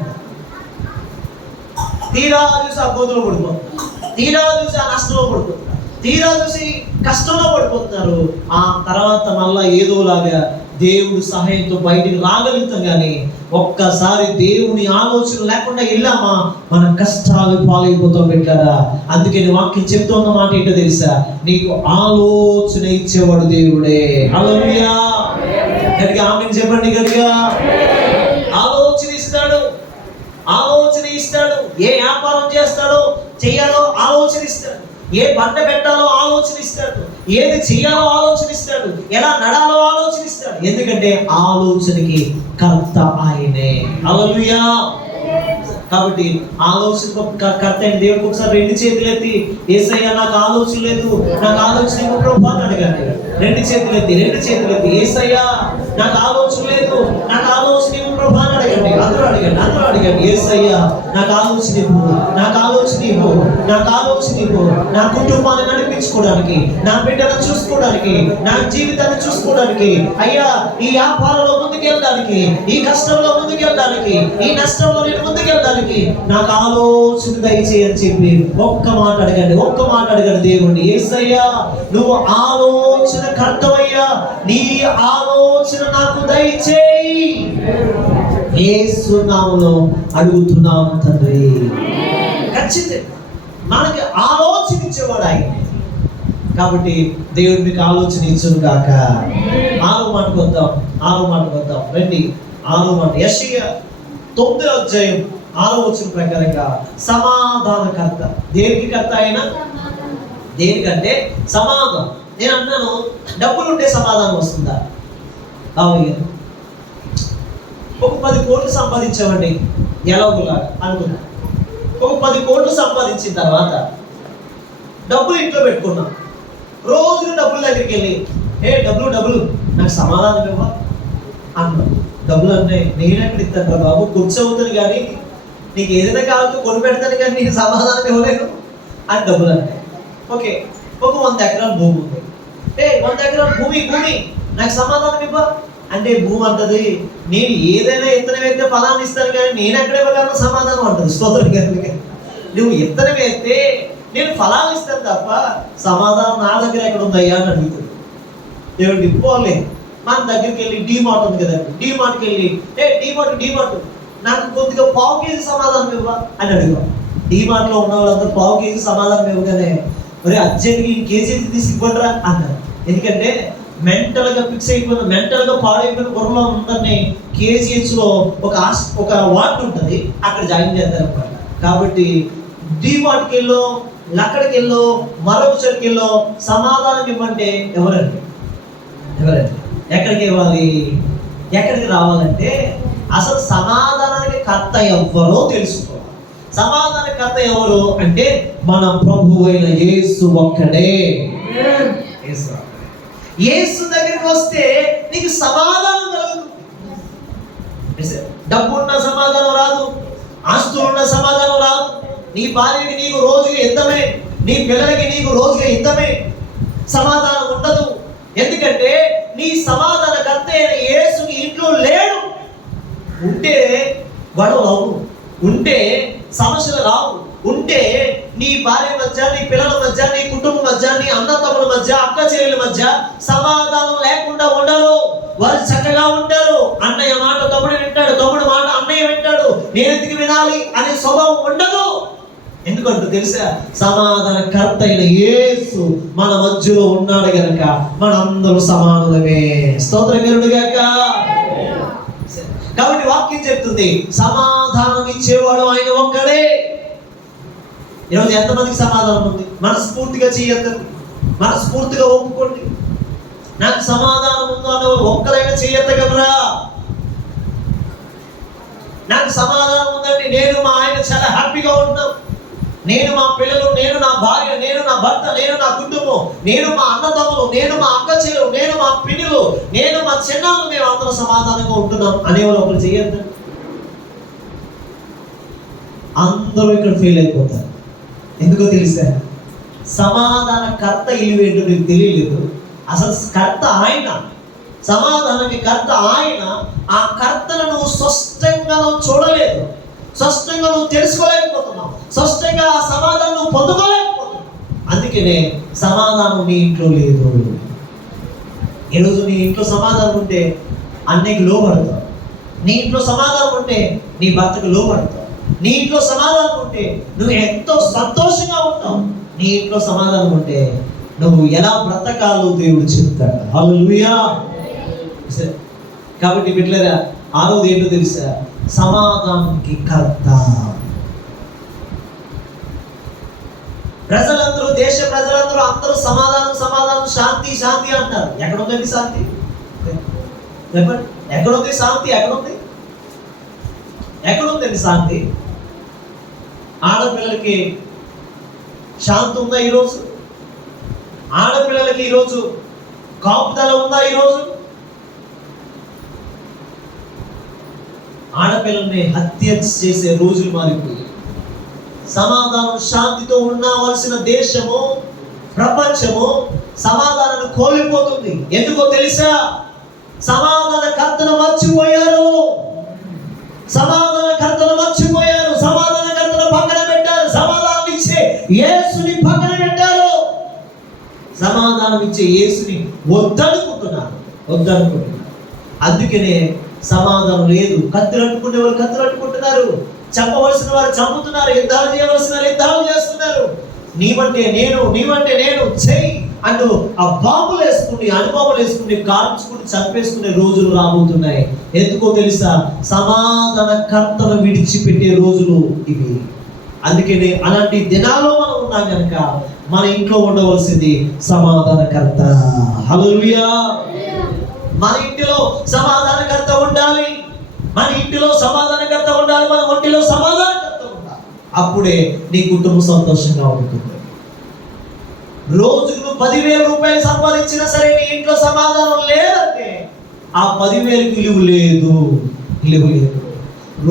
తీరా చూసి ఆ గోతులో పడిపోతున్నారు, తీరా చూసి ఆ నష్టంలో పడిపోతున్నారు, తీరా చూసి కష్టంలో పడిపోతున్నారు. ఆ తర్వాత మళ్ళా ఏదోలాగా దేవుడు సహాయంతో బయటికి రాగలుగుతాం. కానీ ఒక్కసారి దేవుని ఆలోచన లేకుండా వెళ్ళామా మన కష్టాలు పాలైపోతాం పెట్టారా. అందుకని వాక్యం చెప్తున్న మాట ఏంటో తెలుసా? నీకు ఆలోచన ఇచ్చేవాడు దేవుడే. హల్లెలూయా, గట్టిగా ఆమేన్ చెప్పండి. గట్టిగా ఆలోచన ఇస్తాడు. ఏ వ్యాపారం చేయాలో ఆలోచనిస్తాడు, ఏ పంట పెట్టాలో ఆలోచనిస్తాడు, ఏది చేయాలో ఆలోచనిస్తాడు, ఎలా నడాలో ఆలోచనిస్తాడు. ఎందుకంటే ఆలోచనకి కర్త ఆయనే. హల్లెలూయా. కాబట్టి ఆలోచన కర్త అయిన దేవుడికి ఒకసారి 2 చేతులు ఎత్తి, యేసయ్యా నాకు ఆలోచన లేదు, నాకు ఆలోచన ఇవ్వు ప్రభువా అని అడగండి. 2 చేతులు ఎత్తి యేసయ్యా నాకు ఆలోచన లేదు, నాకు ఆలోచన ఇవ్వు ప్రభువా అని అడగండి. అందరూ అడగండి. యేసయ్యా నాకు ఆలోచన ఇవ్వు, నా కుటుంబాన్ని నడిపించుకోవడానికి, నా బిడ్డను చూసుకోవడానికి, నా జీవితాన్ని చూసుకోవడానికి, అయ్యా ఈ వ్యాపారంలో ముందుకెళ్ళడానికి, ఈ కష్టంలో ముందుకెళ్ళడానికి, ఈ నష్టంలో నేను ముందుకెళ్ళడానికి నాకు ఆలోచన దయచేయని చెప్పి ఒక్క మాట అడగండి దేవుణ్ణి. యేసయ్యా నువ్వు ఆలోచన కర్తవయ్యా, నీ ఆలోచన నాకు దయచేయి. యేసు నామములో అడుగుతున్నాము తండ్రి. ఖచ్చితంగా మనకి ఆలోచన ఇచ్చేవాడు ఆయన. కాబట్టి దేవుడు మీకు ఆలోచన ఇచ్చును గాక. 6వ మాటకు వద్దాం. రండి 6వ మాట. యెషయా 9వ అధ్యాయం 6వ వచనం ప్రకారంగా సమాధానకర్త. దేనికి కర్త ఆయన? దేనికంటే సమాధానం. నేను అన్నాను, డబ్బులు ఉంటే సమాధానం వస్తుందా? అవును. ఒక 10 కోట్లు సంపాదించామండి ఎలాగోలాగా అనుకున్నా. ఒక 10 కోట్లు సంపాదించిన తర్వాత డబ్బులు ఇంట్లో పెట్టుకున్నాం. రోజు డబ్బుల దగ్గరికి వెళ్ళి, డబ్బులు నాకు సమాధానం ఇవ్వ అన్నా. డబ్బులు అంటే నేను ఎక్కడ ఇస్తాను బాబు, కూర్చోవుతాను కానీ నీకు ఏదైనా కావాలంటే కొని పెడతాను కానీ నీకు సమాధానం ఇవ్వలేను అని డబ్బులు అంటే. ఓకే, ఒక 100 ఎకరాల భూమి ఉంది. 100 ఎకరాల భూమి నాకు సమాధానం ఇవ్వ అంటే భూమి అంటది, నేను ఏదైనా ఇత్తనం వేస్తే ఫలాన్ని ఇస్తాను కానీ నేను ఎక్కడ ఇవ్వగలను సమాధానం అంటది. స్తోత్రం గారికి. నువ్వు ఇత్తనం వేస్తే నేను ఫలాలు ఇస్తాను తప్ప సమాధానం నా దగ్గర ఎక్కడ ఉందయ్యా అని అడుగుతుంది. ఏమండి పోలే మన దగ్గరికి వెళ్ళి డీమార్ట్ ఉంది కదండి, డీమార్ట్కి వెళ్ళి డీమార్ట్ నాకు కొద్దిగా 1/2 కేజీ సమాధానం ఇవ్వ అని అడిగాం. డీమార్ట్లో ఉన్న వాళ్ళందరూ 1/2 కేజీ సమాధానం ఇవ్వగానే మరి అర్జెంట్గా ఈ కేజీ తీసుకుపోండిరా అన్నారు. ఎందుకంటే మెంటల్గా ఫిక్స్ అయిపోయిన, మెంటల్గా పాడైపోయిన గుర్రంలో ఉందని కేజీహెచ్లో ఒక వార్డు ఉంటుంది, అక్కడ జాయిన్ చేస్తారు అన్నమాట. కాబట్టి డీమార్ట్కి వెళ్ళో, అక్కడికి వెళ్ళో, మరొక చోటుకి వెళ్ళో సమాధానం ఇవ్వంటే ఎవరండి? ఎక్కడికి ఇవ్వాలి? ఎక్కడికి రావాలంటే అసలు సమాధానానికి కర్త ఎవరో తెలుసుకోవాలి. సమాధానకర్త ఎవరు అంటే మన ప్రభువు అయిన యేసు ఒక్కడే. యేసు దగ్గరికి వస్తే నీకు సమాధానం కలుగుతుంది. డబ్బున్న సమాధానం రాదు, ఆస్తులున్న సమాధానం రాదు. నీ భార్యకి నీకు రోజుగా యుద్ధమే, నీ పిల్లలకి నీకు రోజుగా యుద్ధమే, సమాధానం ఉండదు. ఎందుకంటే నీ సమాధానకర్త అయిన యేసు నీ ఇంట్లో లేడు. ఉంటే గొడవలు అవు, ఉంటే సమస్యలు రావు, ఉంటే నీ భార్య మధ్య, నీ పిల్లల మధ్య, నీ కుటుంబం మధ్య, నీ అన్నతమ్ముల మధ్య, అక్క చెల్లెల మధ్య సమాధానం లేకుండా ఉండరు. వారు చక్కగా ఉంటారు. అన్నయ్య మాట తమ్ముడు వింటాడు, తమ్ముడు మాట అన్నయ్య వింటాడు. నేను ఎందుకు వినాలి అనే స్వభావం ఉండదు. ఎందుకంటే తెలుసా, సమాధానకర్త అయిన యేసు మన మధ్యలో ఉన్నాడు గనక మనందరూ సమానులమే. స్తోత్రం కలుగును గాక. కాబట్టి వాక్యం చెప్తుంది, సమాధానం ఇచ్చేవాడు ఆయన ఒక్కడే. ఈరోజు ఎంతమందికి సమాధానం ఉంది? మనస్ఫూర్తిగా చేయొద్దండి, మనస్ఫూర్తిగా ఒప్పుకోండి. నాకు సమాధానం ఉందో అని ఒక్కరైనా చేయొద్దగలరా? నాకు సమాధానం ఉందండి, నేను మా ఆయన చాలా హ్యాపీగా ఉంటున్నాం, నేను మా పిల్లలు, నేను నా భార్య, నేను నా భర్త, నేను నా కుటుంబం, నేను మా అన్నదమ్ములు, నేను మా అక్క చెల్లెలు, నేను మా పిన్నులు, నేను మా చిన్నాళ్ళు, మేము అందరం సమాధానంగా ఉంటున్నాం అనేవాళ్ళు ఒకరు చేయొద్దు. అందరూ ఇక్కడ ఫెయిల్ అయిపోతారు. ఎందుకో తెలుసా? సమాధానకర్త ఇల్లు నీకు తెలియలేదు. అసలు కర్త ఆయన, సమాధానానికి కర్త ఆయన. ఆ కర్తను నువ్వు స్పష్టంగా చూడలేదు, స్పష్టంగా నువ్వు తెలుసుకోలేకపోతున్నావు, స్పష్టంగా ఆ సమాధానం నువ్వు పొందుకోలేకపోతున్నావు. అందుకనే సమాధానం నీ ఇంట్లో లేదు. ఈరోజు నీ ఇంట్లో సమాధానం ఉంటే అన్నయ్యకి లోపడతావు, నీ ఇంట్లో సమాధానం ఉంటే నీ భర్తకు లోపడతావు, నీ ఇంట్లో సమాధానం ఉంటే నువ్వు ఎంతో సంతోషంగా ఉంటావు, నీ ఇంట్లో సమాధానం ఉంటే నువ్వు ఎలా బ్రతకాలో దేవుడు చెప్తాడు. హల్లెలూయా. కాబట్టి బిడ్డలారా, ఆరోజు ఏంటో తెలుసా? సమాధానానికి కర్త. ప్రజలందరూ, దేశ ప్రజలందరూ అందరూ సమాధానం సమాధానం, శాంతి శాంతి అంటారు. ఎక్కడుందండి శాంతి? ఎక్కడుంది శాంతి? ఎక్కడుంది? ఎక్కడుందండి శాంతి? ఆడపిల్లలకి శాంతి ఉందా ఈరోజు? ఆడపిల్లలకి ఈరోజు కాపుదల ఉందా ఈరోజు? ఆడపిల్లల్ని హత్య చేసే రోజులు మారిపోయి సమాధానం శాంతితో ఉండవలసిన దేశము, ప్రపంచము సమాధానాన్ని కోల్పోతుంది. ఎందుకో తెలుసా? సమాధానకర్తను మర్చిపోయారు, సమాధానకర్తను మర్చిపోయారు, సమాధానకర్తను పక్కన పెట్టారు, సమాధానం ఇచ్చే యేసుని పక్కన పెట్టారు, సమాధానం ఇచ్చే యేసుని వద్దనుకుంటున్నారు. అందుకనే సమాధానం లేదు. కత్తులు అట్టుకునే వాళ్ళు కత్తులు అట్టుకుంటున్నారు, చంపవలసిన వారు చంపుతున్నారు, యుద్ధాలు చేయవలసిన వారు యుద్ధాలు చేస్తున్నారు. నీవంటే నేను, నీవంటే నేను చెయ్యి అంటూ ఆ బాంబులు వేసుకుని, అనుభవాలు వేసుకుని, కాల్చుకుని చంపేసుకునే రోజులు రాబోతున్నాయి. ఎందుకో తెలుసా? సమాధానకర్తను విడిచిపెట్టే రోజులు ఇవి. అందుకని అలాంటి దినాల్లో మనం ఉన్నాం కనుక మన ఇంట్లో ఉండవలసింది సమాధానకర్త. హల్లెలూయా. మన ఇంటిలో సమాధానకర్త ఉండాలి, మన ఇంటిలో సమాధానకర్త ఉండాలి, మన ఒంటిలో సమాధానకర్త ఉండాలి. అప్పుడే నీ కుటుంబం సంతోషంగా ఉంటుంది. రోజుకు 10,000 రూపాయలు సంపాదించినా సరే నీ ఇంట్లో సమాధానం లేదంటే ఆ 10,000కి విలువ లేదు.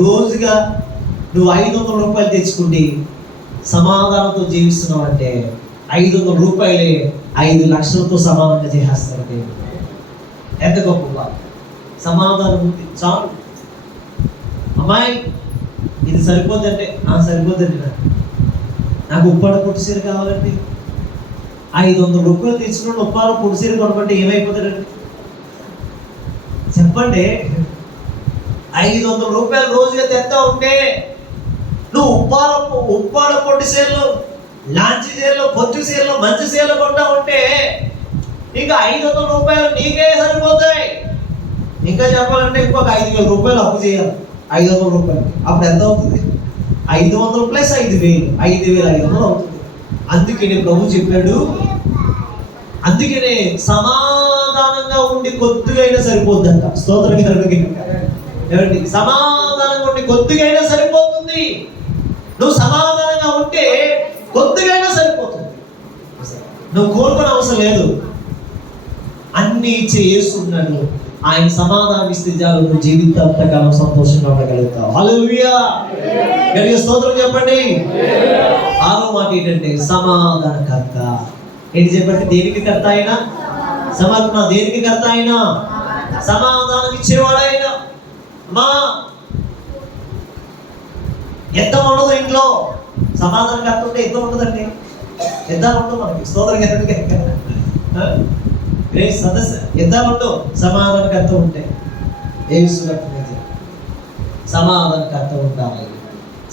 రోజుగా నువ్వు 500 రూపాయలు తెచ్చుకుంటే సమాధానంతో జీవిస్తున్నావు అంటే 500 రూపాయలే 5 లక్షలతో సమానంగా చేసేస్తాడు. ఎంత గొప్ప సమాధానం ఉంది, చాలు. అమ్మాయి ఇది సరిపోద్దంటే సరిపోద్దండి, నాకు ఉప్పాడ పొట్టిసీర కావాలండి. 500 రూపాయలు తీసుకుని ఉప్పాడ పొట్టిసీర కొనమంటే ఏమైపోతాడండి చెప్పండి? 500 రూపాయలు రోజుగా తెస్తా ఉంటే నువ్వు ఉప్పాడ పొట్టి సీరలు, లాంచి సీరలు, పొత్తు సీరలు, మంచి సీరలు కొంటా ఉంటే ఇంకా 500 రూపాయలు నీకే సరిపోతాయి. ఇంకా చెప్పాలంటే ఇంకొక 5,000 రూపాయలు అప్పు చేయాలి 500 రూపాయలు. అప్పుడు ఎంత అవుతుంది? 500 ప్లస్ 5,000, 5,500 అవుతుంది. అందుకనే ప్రభు చెప్పాడు, అందుకనే సమాధానంగా ఉండి కొద్దిగా అయినా సరిపోద్దంట. స్తోత్రం ఏమండి? సమాధానంగా ఉండి కొద్దిగా అయినా సరిపోతుంది. నువ్వు సమాధానంగా ఉంటే కొద్దిగా అయినా సరిపోతుంది. నువ్వు కోరుకునే అవసరం లేదు. అన్ని ఇచ్చే యేసు ఉన్నాడు. ఆయన సమాధానం ఇస్తే చాలు, నువ్వు జీవితాంతకాలం సంతోషంగా ఉండగలుగుతావు. హల్లెలూయా. గట్టిగా స్తోత్రం చెప్పండి. 6వ మాట ఏంటంటే సమాధానకర్త. ఏంటి చెప్పండి? దేనికి కర్త ఆయన? సమర్పణ. దేనికి కర్త ఆయన? సమాధానం ఇచ్చేవాడు ఆయన. అమ్మా ఎంత ఉండదు ఇంట్లో, సమాధానం కర్త ఉంటే ఎంత ఉండదండి, ఎంత ఉండదు మనకి. స్తోత్రం సదస్సు ఎంత ఉండవు సమాధానకర్త ఉంటే. సమాధానకర్త ఉండాలి.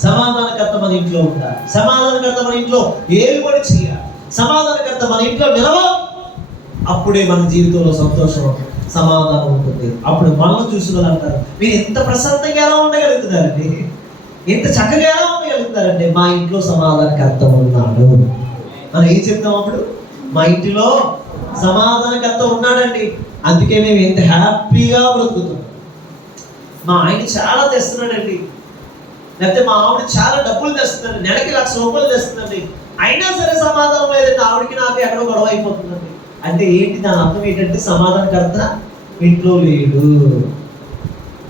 సమాధానకర్త మన ఇంట్లో ఉండాలి. సమాధానకర్త మన ఇంట్లో ఏలుబడి చేయాలి. సమాధానకర్త మన ఇంట్లో నిలవాలి. అప్పుడే మన జీవితంలో సంతోషం, సమాధానం ఉంటుంది. అప్పుడు మనల్ని చూసిన వాళ్ళు అంటారు, మీరు ఎంత ప్రశాంతంగా ఎలా ఉండగలుగుతున్నారండి, ఎంత చక్కగా ఎలా ఉండగలుగుతారండి, మా ఇంట్లో సమాధానకర్త ఉన్నాడు. మనం ఏం చెప్తాం అప్పుడు? మా ఇంటిలో సమాధానకర్త ఉన్నాడండి, అందుకే మేము ఎంత హ్యాపీగా బ్రతుకుతాం. మా ఆయన చాలా తెస్తున్నాడండి, లేకపోతే మా ఆవిడ చాలా డబ్బులు తెస్తుందండి, నెలకి 1,00,000 రూపాయలు తెస్తుందండి, అయినా సరే సమాధానం లేదండి, ఆవిడకి నాకు ఎక్కడో గొడవ అయిపోతుందండి. అంటే ఏంటి? దాని అర్థం ఏంటంటే సమాధానకర్త ఇంట్లో లేడు.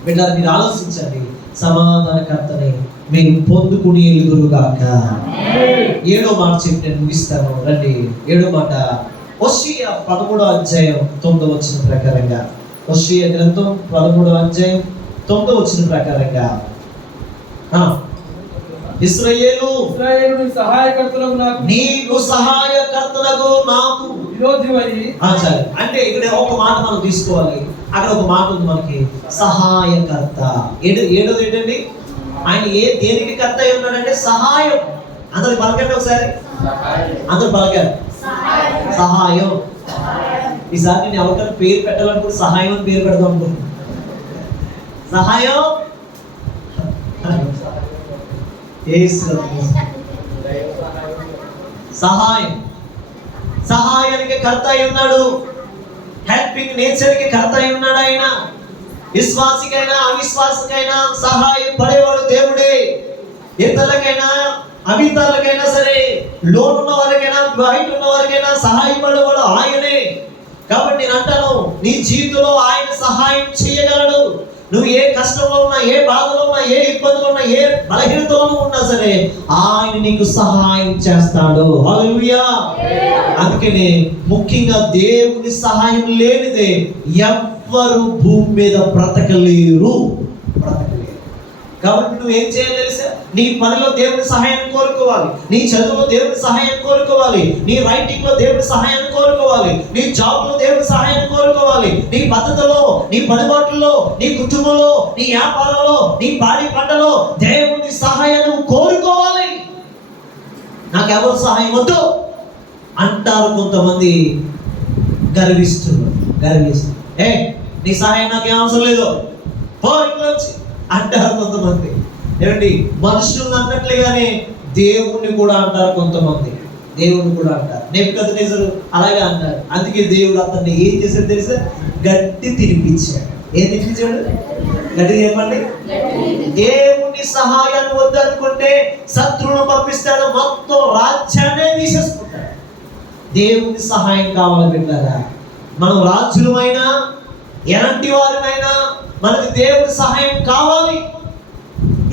బిడ్డలు మీరు ఆలోచించండి. సమాధానకర్తని మీరు పొందుకుని ఎలుగురుగాక. 7వ మాట చెప్పి నేను ముగిస్తాను. రండి, 7వ మాట హోషేయ 13వ అధ్యాయం 9వ వచనం ప్రకారంగా. హోషేయ గ్రంథం 13వ అధ్యాయం 9వ వచనం ప్రకారంగా, ఇశ్రాయేలు నీకు సహాయకర్తలకు నాకు విరోధివై. అంటే ఇక్కడ ఒక మాట మనం తీసుకోవాలి. అక్కడ ఒక మాట ఉంది మనకి, సహాయకర్త. ఏడోది ఏంటండి? ఆయన దేనికి కర్త అయి ఉన్నాడంటే సహాయం. అందరికి పలకండి ఒకసారి, అందరు పలకారు సహాయం. ఈసారి నేను ఎవరికైనా పేరు పెట్టాలనుకుంటే సహాయం అని పేరు పెడదాం అనుకుంటున్నాను. సహాయం, సహాయం. సహాయానికి కర్త అయి ఉన్నాడు. హెల్పింగ్ నేచర్ కి కర్త అయి ఉన్నాడు ఆయన. విశ్వాసికైనా అవిశ్వాసికైనా సహాయం పడేవాడు దేవుడే. ఇతరులకైనా అవితరులకైనా సరే, లోన్ ఉన్న వారికైనా బయట ఉన్న వారికైనా సహాయపడేవాడు ఆయనే. కాబట్టి నేను అంటాను, నీ జీవితంలో ఆయన సహాయం చేయగలడు. నువ్వు ఏ కష్టంలో ఉన్నా, ఏ బాధలో ఉన్నా, ఏ ఇబ్బందులు ఉన్నా, ఏ బలహీనతలో ఉన్నా సరే ఆయన నీకు సహాయం చేస్తాడు. హల్లెలూయా. అందుకనే ముఖ్యంగా దేవుని సహాయం లేనిదే ఎవ్వరు భూమి మీద బ్రతకలేరు. కాబట్టి నువ్వు ఏం చేయాలి తెలుసా? నీ పనిలో దేవుని సహాయం కోరుకోవాలి, నీ చదువులో దేవుని సహాయం కోరుకోవాలి, నీ రైటింగ్ లో దేవుని సహాయం కోరుకోవాలి, నీ జాబ్ లో దేవుని సహాయం కోరుకోవాలి, నీ పద్ధతిలో, నీ పనిబాట్లలో, నీ కుటుంబంలో, నీ వ్యాపారంలో, నీ పాడి పంటలో దేవుని సహాయం కోరుకోవాలి. నాకెవరు సహాయం వద్దు అంటారు కొంతమంది, గర్విస్తున్నారు. నీ సహాయం నాకేం అవసరం లేదు అంటారు కొంతమంది. ఏమండి, మనుషులను అన్నట్లుగానే దేవుణ్ణి కూడా అంటారు కొంతమంది. దేవుణ్ణి కూడా అంటారు. నెబుకద్నెజరు అలాగే అంటారు. అందుకే దేవుడు అతన్ని ఏం చేశాడు తెలుసా? గట్టి తినిపించాడు. ఏం తినిపించాడు? గట్టి చెప్పండి. దేవుని సహాయాన్ని వద్దనుకుంటే శత్రువును పంపిస్తాడు, మొత్తం రాజ్యాన్నే తీసేసుకుంటాడు. దేవుని సహాయం కావాలి బిడ్డలారా. మనం రాజులమైనా ఎలాంటి వారిమైనా మనకి దేవుడి సహాయం కావాలి.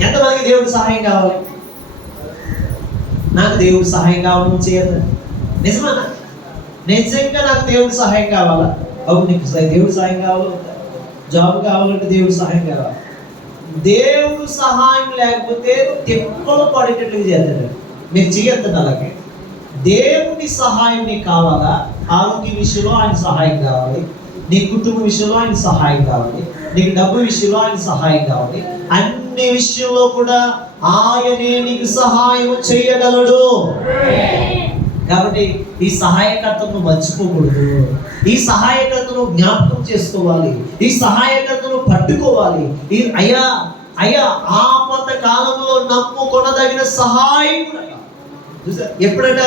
ఎంతమందికి దేవుడి సహాయం కావాలి? నాకు దేవుడి సహాయం కావాలని చేయదు. నిజమన్నా? నిజంగా నాకు దేవుడి సహాయం కావాలా? అవును, నీకు దేవుడి సహాయం కావాలో, జాబ్ కావాలంటే దేవుడి సహాయం కావాలి. దేవుడు సహాయం లేకపోతే తిప్పలు పడేటట్లుగా చేస్తాడు. మీరు చేయొద్దు. అలాగే దేవుడి సహాయం నీకు కావాలా? ఆరోగ్య విషయంలో ఆయన సహాయం కావాలి, నీ కుటుంబ విషయంలో ఆయన సహాయం కావాలి, నీకు డబ్బు విషయంలో ఆయన సహాయం కావాలి. అన్ని విషయంలో కూడా ఆయనే నీకు సహాయం చేయగలడు. కాబట్టి ఈ సహాయకర్తను మర్చిపోకూడదు. ఈ సహాయకర్తను జ్ఞాపకం చేసుకోవాలి. ఈ సహాయకర్తను పట్టుకోవాలి. అయ్యా ఆపద కాలంలో నమ్ముకొనదగిన సహాయం. ఎప్పుడట?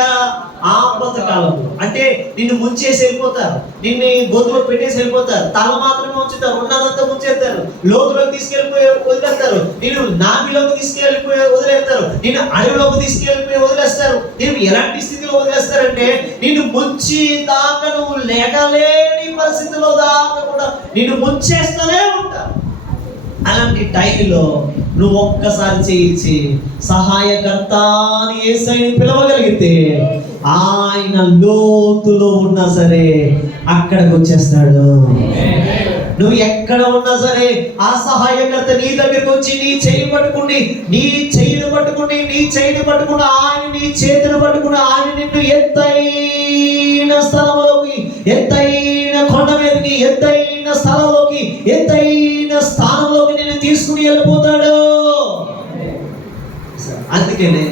ఆపద కాలంలో. అంటే నిన్ను ముంచేసి వెళ్ళిపోతారు, నిన్ను గోతులో పెట్టేసి వెళ్ళిపోతారు, తల మాత్రమే ఉంచుతారు, ఉన్నదంతా ముంచేస్తారు, లోతులోకి తీసుకెళ్ళిపోయి వదిలేస్తారు, నిన్ను నాభిలోకి తీసుకెళ్ళిపోయి వదిలేస్తారు, నిన్ను అడవిలోకి తీసుకెళ్ళిపోయి వదిలేస్తారు. నేను ఎలాంటి స్థితిలో వదిలేస్తారంటే నిన్ను ముంచి దాకా నువ్వు లేకలేని పరిస్థితిలో దాకా కూడా నిన్ను ముంచేస్తూనే ఉంటారు. అలాంటి టైంలో నువ్వు ఒక్కసారి చేయించి సహాయకర్త అని యేసయ్యని పిలవగలిగితే ఆయన లోతులో ఉన్నా సరే అక్కడికి వచ్చేస్తాడు. నువ్వు ఎక్కడ ఉన్నా సరే ఆ సహాయకర్త నీ దగ్గరికి వచ్చి నీ చేయి పట్టుకుని నీ చేతిని పట్టుకుని ఆయన నీ చేతిని పట్టుకుని ఆయన నిన్ను ఎత్తైన స్థలంలోకి, ఎత్తైన కొండ మీదకి, ఎత్తైన స్థలంలోకి, ఎత్తైన స్థానంలోకి నేను తీసుకుని వెళ్ళిపోతాడు. అందుకనే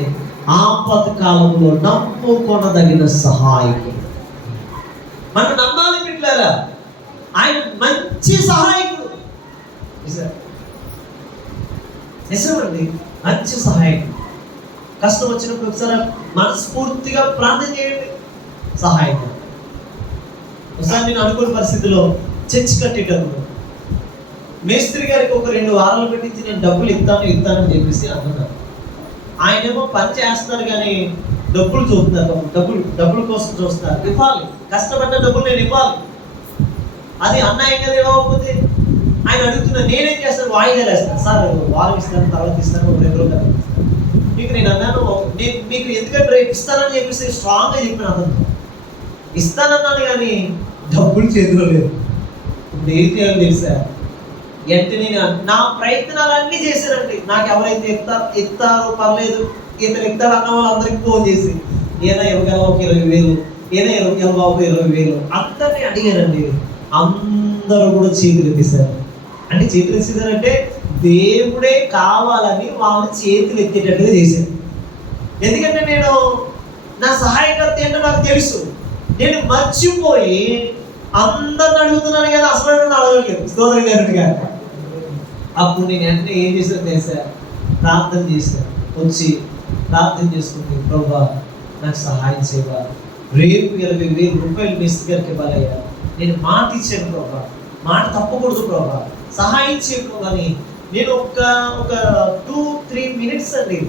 ఆపద కాలంలో నమ్ముకొనదగిన సహాయకుడు. మనం నమ్మాలి బిడ్డలారా, ఆయన మంచి సహాయకుడు. నిజమండి, మంచి సహాయకుడు. కష్టం వచ్చినప్పుడు ఒకసారి మనస్ఫూర్తిగా ప్రార్థన చేయండి. సహాయకుడు. ఒకసారి నేను అనుకున్న పరిస్థితిలో చర్చి కట్టేటప్పుడు మేస్త్రి గారికి ఒక 2 వారాలు పెట్టించి నేను డబ్బులు ఇస్తానని చెప్పేసి అనుకున్నాను. ఆయనేమో పని చేస్తున్నారు కానీ డబ్బులు చూస్తున్నారు, డబ్బుల కోసం చూస్తున్నారు. ఇవ్వాలి, కష్టపడ్డ డబ్బులు నేను ఇవ్వాలి. అది అన్యాయం కదా ఇవ్వకపోతే. ఆయన అడుగుతున్నా, నేనేం చేస్తాను, వాయిదాలు వేస్తాను. సార్ వారం ఇస్తాను, తర్వాత ఇస్తాను, 2 రోజులు తర్వాత ఇస్తాను. మీకు నేను అన్నాను, నేను మీకు ఎందుకంటే రేపు ఇస్తానని చెప్పేసి స్ట్రాంగ్గా చెప్పిన అతను ఇస్తానన్నాను కానీ డబ్బులు చేతిలో లేదు. ఇప్పుడు ఏం చేయాలో తెలుసా? వెంటనే నా ప్రయత్నాలన్నీ చేశానండి. నాకు ఎవరైతే ఇస్తారో పర్లేదు, ఇతను ఇస్తారు అన్న వాళ్ళందరికీ ఫోన్ చేసి ఏదైనా ఇవ్వగలవా ఒక 20,000, ఏదైనా ఇవ్వగలవా ఒక 20,000 అందరినీ అడిగానండి. అందరూ కూడా చేతులు ఎత్తేసారు. అంటే చేతులు ఎత్తేసారంటే దేవుడే కావాలని వాళ్ళ చేతులు ఎత్తేటట్టుగా చేశాను. ఎందుకంటే నేను నా సహాయకర్త ఏంటో నాకు తెలుసు. నేను మర్చిపోయి అందరిని అడుగుతున్నాను కదా, అసలు నన్ను అడగలేదు. స్తోత్రం గారుగా అప్పుడు నేను వెంటనే ఏం చేశాను తెలుసా? ప్రార్థన చేశాను. వచ్చి ప్రార్థన చేసుకుంటే, ప్రభా నాకు సహాయం చేయాలి, రేపు 20,000 రూపాయలు మేస్త్రి గారికి ఇవ్వాలయ్యా, నేను మాట ఇచ్చాను ప్రభా, మాట తప్పకూడదు ప్రభా, సహాయం చేయకు అని నేను ఒక 2-3 మినిట్స్ అండి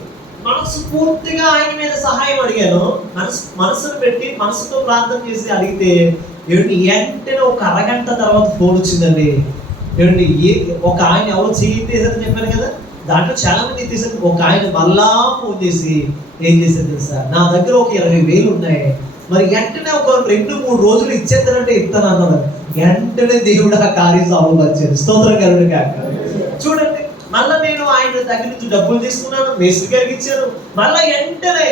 మనస్ఫూర్తిగా ఆయన మీద సహాయం అడిగాను. మనసును పెట్టి మనసుతో ప్రార్థన చేసి అడిగితే ఏమిటి వెంటనే ఒక అరగంట తర్వాత ఫోన్ వచ్చిందండి. ఏమిటి ఒక ఆయన ఎవరు చేయని చెప్పాను కదా, దాంట్లో చాలా మంది ఎత్తేసారు. ఒక ఆయన మళ్ళా ఫోన్ చేసి ఏం చేశారు తెలుసా? నా దగ్గర ఒక 20,000 ఉన్నాయి, మరి వెంటనే ఒక 2-3 రోజులు ఇచ్చేస్తానంటే ఇస్తాను అన్నారు. వెంటనే దేవుడు ఆ కార్యం సాగుపరిచాడు. స్తోత్రం కలుగును గాక. చూడండి, మళ్ళీ నేను ఆయన దగ్గర నుంచి డబ్బులు తీసుకున్నాను, మేస్త్రి గారికి ఇచ్చాను. మళ్ళీ వెంటనే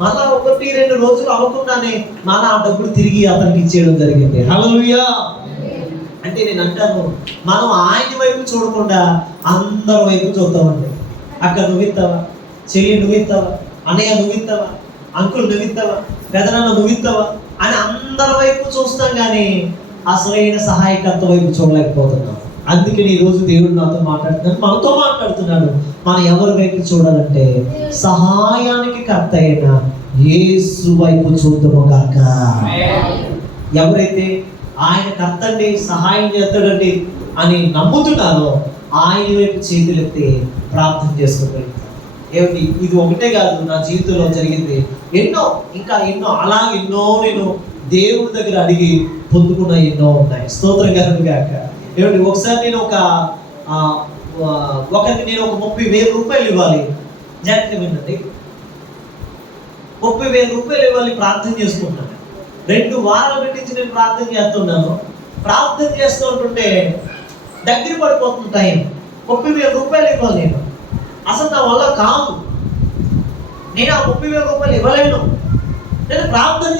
మళ్ళా 1-2 రోజులు అవ్వకుండానే మళ్ళీ ఆ డబ్బులు తిరిగి అతనికి ఇచ్చేయడం జరిగింది. హల్లెలూయా. అంటే నేను అంటాను, మనం ఆయన వైపు చూడకుండా అందరి వైపు చూద్దామండి. అక్క నువ్విస్తావా, చెల్లి నువ్విస్తావా, అన్నయ్య నువ్విస్తావా, అంకుల్ నువ్విస్తావా, పెదనాన్న నువ్విస్తావా అని అందరి వైపు చూస్తాం కానీ అసలైన సహాయకర్త వైపు చూడలేకపోతున్నాం. అందుకని ఈరోజు దేవుడు నాతో మాట్లాడుతున్నాడు, మనతో మాట్లాడుతున్నాడు. మనం ఎవరి వైపు చూడాలంటే సహాయానికి కర్త అయిన యేసు వైపు చూద్దాము కాక. ఎవరైతే ఆయన కర్తండి, సహాయం చేస్తాడండి అని నమ్ముతున్నారో ఆయన వైపు చేతులెత్తి ప్రార్థన చేసుకోగలుగుతారు. ఏమిటి, ఇది ఒకటే కాదు నా జీవితంలో జరిగింది, ఇంకా ఎన్నో అలాగే ఎన్నో నేను దేవుడి దగ్గర అడిగి పొందుకున్న ఎన్నో ఉన్నాయి. స్తోత్రం కలుగును గాక. ఏమిటి, ఒకసారి నేను ఒకరికి నేను ఒక 30,000 రూపాయలు ఇవ్వాలి. జాగ్రత్త వినండి, 30,000 రూపాయలు ఇవ్వాలి. ప్రార్థన చేసుకుంటున్నాను. 2 వారాలు పెట్టించి నేను ప్రార్థన చేస్తున్నాను. ప్రార్థన చేస్తూ ఉంటుంటే దగ్గర పడిపోతుంది టైం. 30,000 రూపాయలు ఇవ్వాలి నేను. అసలు నా వల్ల కాదు, నేను ఆ 30,000 రూపాయలు ఇవ్వలేను. నేను ప్రార్థన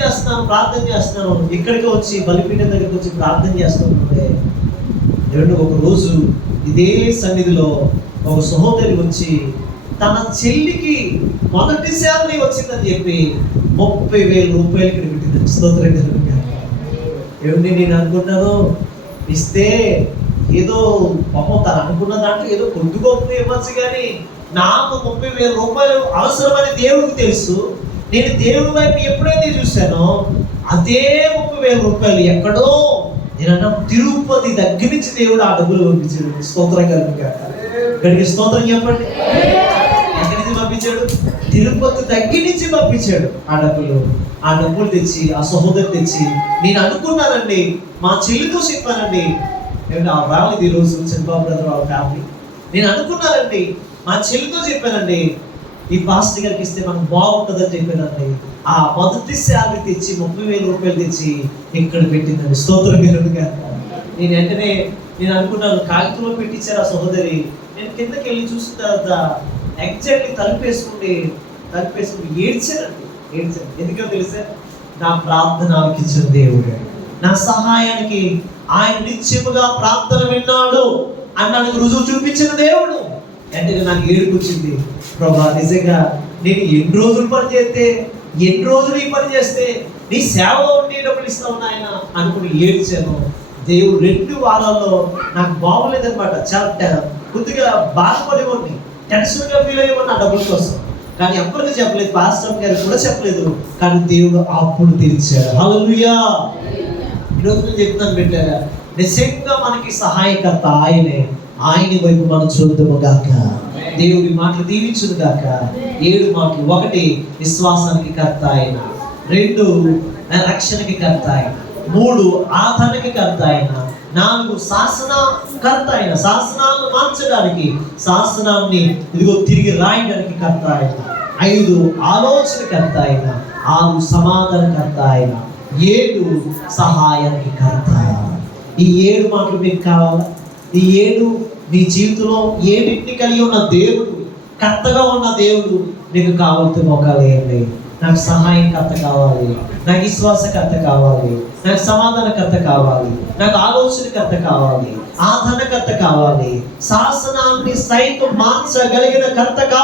చేస్తున్నాను. ఇక్కడికి వచ్చి బలిపీఠం దగ్గరికి వచ్చి ప్రార్థన చేస్తుంటే ఒక రోజు ఇదే సన్నిధిలో ఒక సహోదరి వచ్చి తన చెల్లికి మొదటి శాలరీ వచ్చిందని చెప్పి 30,000 రూపాయలు ఇక్కడ పెట్టింది. స్తోత్రం కలుగును. ఏమిటి, నేను అనుకున్నాను ఇస్తే ఏదో పాపం తను అనుకున్న దాంట్లో ఏదో కొద్ది గొప్ప ఇవ్వచ్చు, కానీ నాకు 30,000 రూపాయలు అవసరమని దేవుడికి తెలుసు. నేను దేవుడి వైపు ఎప్పుడైతే చూశానో అదే 30,000 రూపాయలు ఎక్కడో నేను తిరుపతి దగ్గర నుంచి దేవుడు ఆ డబ్బులు పంపించాడు. స్తోత్రం కలుగును. ఇక్కడికి స్తోత్రం చెప్పండి. ఎక్కడి నుంచి పంపించాడు? తిరుపతి దగ్గర నుంచి పంపించాడు ఆ డబ్బులు తెచ్చి ఆ సహోదరు తెచ్చి నేను అనుకున్నానండి, మా చెల్లితో చెప్పానండి. రాలేదు ఈరోజు చంద్రబాబు బ్రదర్ వాళ్ళ ఫ్యామిలీ. నేను అనుకున్నానండి, మా చెల్లితో చెప్పానండి, ఈ పాస్టర్ గారికి ఇస్తే మనకు బాగుంటుందని చెప్పానండి. ఆ మొదటి శాలరీ తెచ్చి 30,000 రూపాయలు తెచ్చి ఇక్కడ పెట్టిందండి. స్తోత్రం కలుగుగా. నేను వెంటనే అనుకున్నాను, కాగితంలో పెట్టించారు ఆ సహోదరి. నేను కిందకి వెళ్ళి చూసిన తర్వాత ఎగ్జాక్ట్లీ తలుపేసుకుని ఏడ్చానండి. ఎందుకంటే తెలుసా, నా ప్రార్థన ఆలకించిన దేవుడు, నా సహాయానికి ఆయన నిత్యముగా ప్రార్థన విన్నాడు అన్నానికి రుజువు చూపించిన దేవుడు. అంటే నాకు ఏడుపు వచ్చింది. ప్రభా, నిజంగా నేను ఎన్ని రోజులు ఈ పని చేస్తే నీ సేవలో ఉండేటప్పుడు ఇస్తావు నాయన అనుకుని ఏడ్చాను. దేవుడు 2 వారాల్లో నాకు బాగోలేదనమాట. చాలా కొద్దిగా బాధపడేవాడిని, టెన్షన్గా ఫీల్ అయ్యేవాడిని ఆ డబ్బుల కోసం. కానీ ఎప్పటికీ చెప్పలేదు, పాస్టర్ గారికి కూడా చెప్పలేదు. కానీ దేవుడు అప్పుడు తీర్చాడు. హల్లెలూయా. ఈరోజు నేను చెప్తున్నాను బిడ్డగా, నిజంగా మనకి సహాయకర్త ఆయనే. ఆయన వైపు మనం చూద్దాము గాక. దేవుడి మాటలు దీవించును గాక. 7 మాటలు. 1 విశ్వాసానికి కర్త ఆయన, 2 రక్షణకి కర్త ఆయన, 3 ఆదరణకి కర్త ఆయన, 4 శాసనకర్త ఆయన, శాసనాలను మార్చడానికి, శాసనాన్ని ఇదిగో తిరిగి రాయడానికి కర్త ఆయన, 5 ఆలోచనకర్త ఆయన, 6 సమాధానకర్త ఆయన, 7 సహాయానికి కర్త. ఈ 7 మాటలు మీకు కావాలా? ఈ 7 నీ జీవితంలో 7 కలిగి ఉన్న దేవుడు, కర్తగా ఉన్న దేవుడు నీకు కావాల్సిన మోకాలు ఏంటి? నాకు సహాయకర్త కావాలి, నాకు విశ్వాసకర్త కావాలి, నాకు సమాధానకర్త కావాలి, నాకు ఆలోచనకర్త కావాలి, ఆదరణకర్త కావాలి, శాసనాన్ని సైతం మార్చగలిగిన కర్త కావాలి.